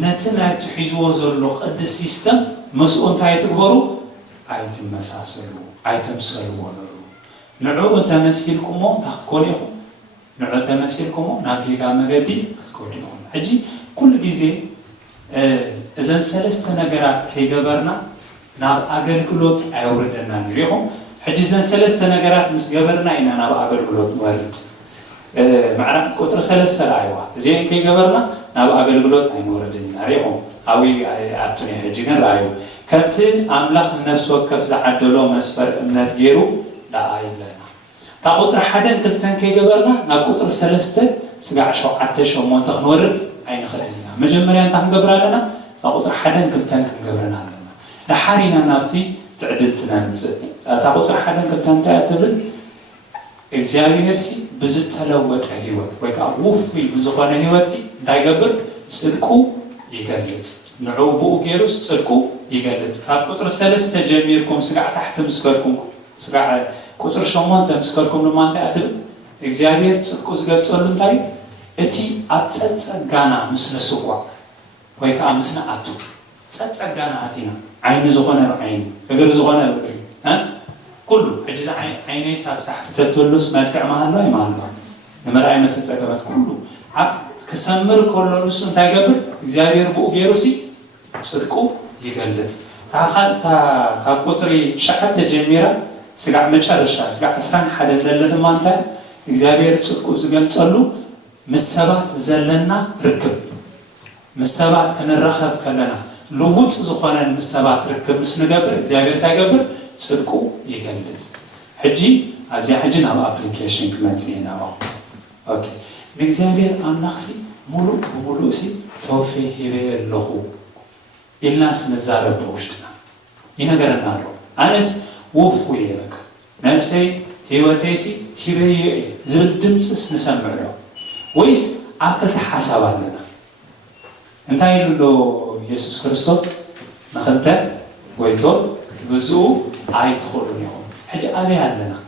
ነቲ ናይቲ ሒዝዎ ዘሎ ቅዲ ሲስተም ምስኡ እንታይ ትግበሩ ኣይትመሳሰሉ ኣይትምሰልዎ ንዕኡ ተመሲልኩሞ ታክትኮኑ ኢኹም ንዕኡ ተመሲልኩሞ ናብ ጌጋ መገዲ ክትኮኑ ኢኹም ሕጂ ኩሉ ግዜ እዘን ሰለስተ ነገራት ከይገበርና ናብ ኣገልግሎት ኣይውርደና ንሪኢኹም ሕጂ እዘን ሰለስተ ነገራት ምስ ገበርና ኢና ናብ ኣገልግሎት ንወርድ معنا كتر سلسلة أيوة زين كي جبرنا نبى أقولت أي نورد نريهم أوي أتوني حجينا رأيو كنتين أملاك النفس وكف لعدلو مسفر نتجيرو لا أي لنا تقطر حدا كلتن كي جبرنا نبى كتر سلسلة سجع شو عتش ومنطق نورد أي نخلينا مجمرين تهم جبرنا تقطر حدا كلتن كجبرنا لنا لحارينا نبتي تعدلتنا تقطر حدا كلتن تعتبر እግዚአብሔር ሲ ብዝተለወጠ ህይወት ወይ ከዓ ውፍይ ብዝኾነ ህይወት ሲ እንዳይገብር ጽድቁ ይገልጽ ንዑቡኡ ገይሩስ ጽድቁ ይገልጽ ካብ ቁጥር 3 ጀሚርኩም ስጋዕ ታሕቲ ምስከርኩም ስጋዕ ቁጥር 8 ምስከርኩም ድማ እንታይ አትብል እግዚአብሔር ጽድቁ ዝገልጸሉ እንታይ እቲ ኣብ ጸጸጋና ምስ ነስቋ ወይ ከዓ ምስና ኣቱ ጸጸጋና ኣቲና ዓይኒ ዝኾነ ዓይኒ እግር ዝኾነ እግሪ كله أجزاء عيني سافتحت تتولس مركع مهلا يمهلا نمرأي مسجد كبت كله عب كسمر كله لسون تاجبر إجزاير بو جيروسي صدقوا يجلد تا كقطري شحت جميرة سجع مشارشة سجع أسران حدا دلنا ما أنت إجزاير صدقوا زجل صلوا مسبات زلنا ركب مسبات كن الرخب كلنا لوط زخنا مسبات ركب مسنجبر إجزاير تاجبر صدقو يجلس حجي أبزي حجي ناب أبليكيشن كمتين أو أوكي بإجزاير أملاخسي ملوسي توفي هبه اللهو الناس نزارب بوشتنا ينقرنا له أنس وفوي بك نفسي هوتيسي هبه زل دمسس نسمع له ويس أكلت حساب لنا انت له يسوع كريستوس نخلته قويتوت تجزؤ አይትخلون يوم حج أبي هلنا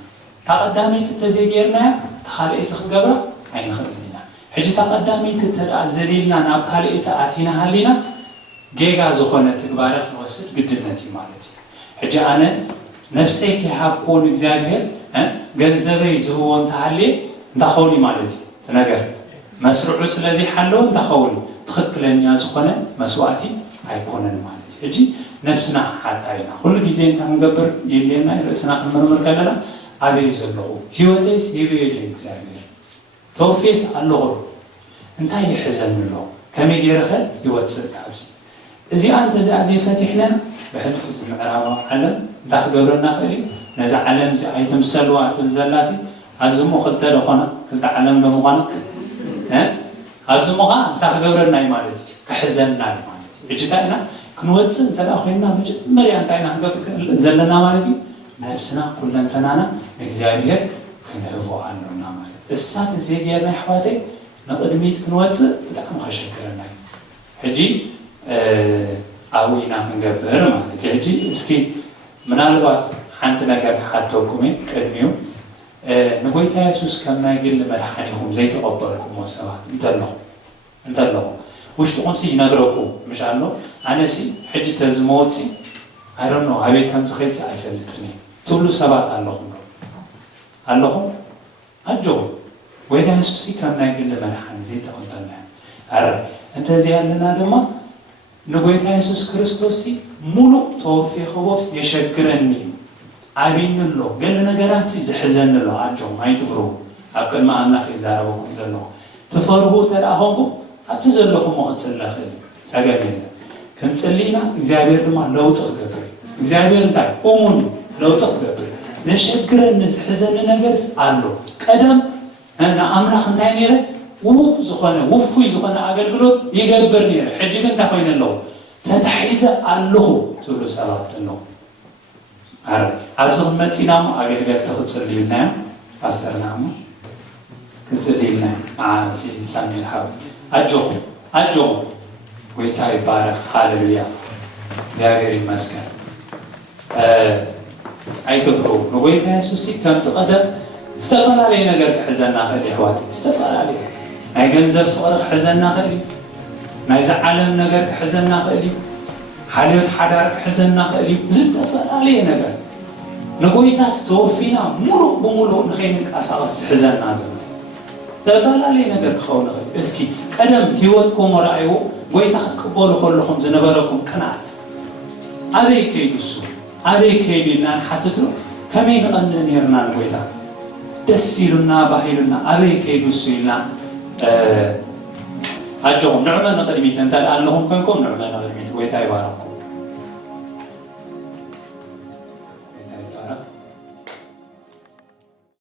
تقدمي تتزيجرنا تخلقت خجبرة عين خلينا حج تقدمي تتزليلنا نابكالئت أتينا هلنا جيجا زخونة تجبارخ نوصل قدرنتي مالتي حج أنا نفسي كحبون إجزاءه جنزبي زهون تحلي دخولي مالتي تناجر مسروع سلزي حلون دخولي تخكلني زخونة مسواتي هيكونن مالتي حجي نفسنا حتى هنا كل جزء تنقبر يلينا رأسنا خمرمر كلنا أبي زلوا هيوتيس يبيلين إكزامير توفيس اللغر أنت يحزن له كم يجرخه يوتصل كابسي إذا أنت زي فتحنا بحلف الزمعراء علم داخل قبرنا خلي نزع علم زي أيتم سلوات الزلاسي ألزمو خلت له خنا خلت علم بمغانا ألزموها داخل قبرنا يمالتي كحزننا يمالتي إجتاعنا كنوتسن تلاخينا مجمريا انتاينا هنقف زلنا مالتي نفسنا كلنا تنانا እግዚአብሔር كنهفو عننا مالتي السات زيغيرنا حواتي نقدميت كنوتس بتاعم خشكرنا حجي اوينا هنقبر مالتي حجي اسكي منالبات حنت ነገር حتوكم قدميو نغويتا يسوس كما يقول مدحانيهم زي تقبلكم وسبات انتلهم وش تقوم سي نغرقو مش عنه أنا سي حجة تزموت سي I don't know أبي كم سخيت أيفلتني تقولوا سبات اللهم أجو وإذا نسوسي كم ناقل لنا حن زي تقولنا أنت زي لنا دما ንጎይታ ኢየሱስ ክርስቶስ ሙሉእ ተወፊኽዎስ የሸግረኒ ዓቢንሎ ገለ ነገራት ዝሕዘንሎ ኣጆም ኣይትፍሩ ኣብ ቅድሚ ኣምላኽ ይዛረበኩም ዘሎ ትፈርሁ ተዳኸምኩም ኣብቲ ዘለኹም ክፅለኽ ፀገም የለን ክንፅሊና እግዚአብሔር ድማ ለውጥ ክገብር እግዚአብሔር እንታይ እሙን ለውጥ ክገብር ዘሸግረኒ ዝሕዘኒ ነገርስ ኣሎ ቀደም ንኣምላኽ እንታይ ነይረ ውሁብ ዝኾነ ውፉይ ዝኾነ ኣገልግሎት ይገብር ነይረ ሕጂ ግን እንታይ ኮይኑ ኣለዎ ተታሒዘ ኣለኹ ትብሉ ሰባት ኣለዉ ኣብዚ ክመፂና ሞ ኣገልገልቲ ክፅልዩናዮ ፓስተርና ሞ ክፅልዩናዮ ዓብሲ ሳሙኤል ሓዊ ኣጆኹም ጎይታ ይባረክ ሃሌሉያ እግዚአብሔር ይመስገን ኣይትፍሩ ንጎይታ ኢየሱስ ከምቲ ቀደም ዝተፈላለዩ ነገር ክሕዘና ክእል ኣሕዋት ዝተፈላለዩ ናይ ገንዘብ ፍቅሪ ክሕዘና ክእል ናይ ዝዓለም ነገር ክሕዘና ክእል ሓልዮት ሓዳር ክሕዘና ክእል ዝተፈላለዩ ነገር ንጎይታስ ተወፊና ሙሉእ ብሙሉእ ንኸይንንቀሳቐስ ዝሕዘና ዘሎ ዝተፈላለዩ ነገር ክኸውን ይኽእል እስኪ ቀደም ሂወትኩም ረኣይዎ ጎይታ ክትቅበሉ ከለኹም ዝነበረኩም ቅንዓት ኣበይ ከይዱ እሱ ኣበይ ከይዱ ኢልና ንሓትትሎ ከመይ ንቐኒ ነርና ንጎይታ ደስ ኢሉና ባሂሉና ኣበይ ከይዱ እሱ ኢልና ኣጆኹም ንዕመ ንቕድሚት እንተደኣ ኣለኹም ኮይንኩም ንዕመ ንቕድሚት ጎይታ ይባረኩም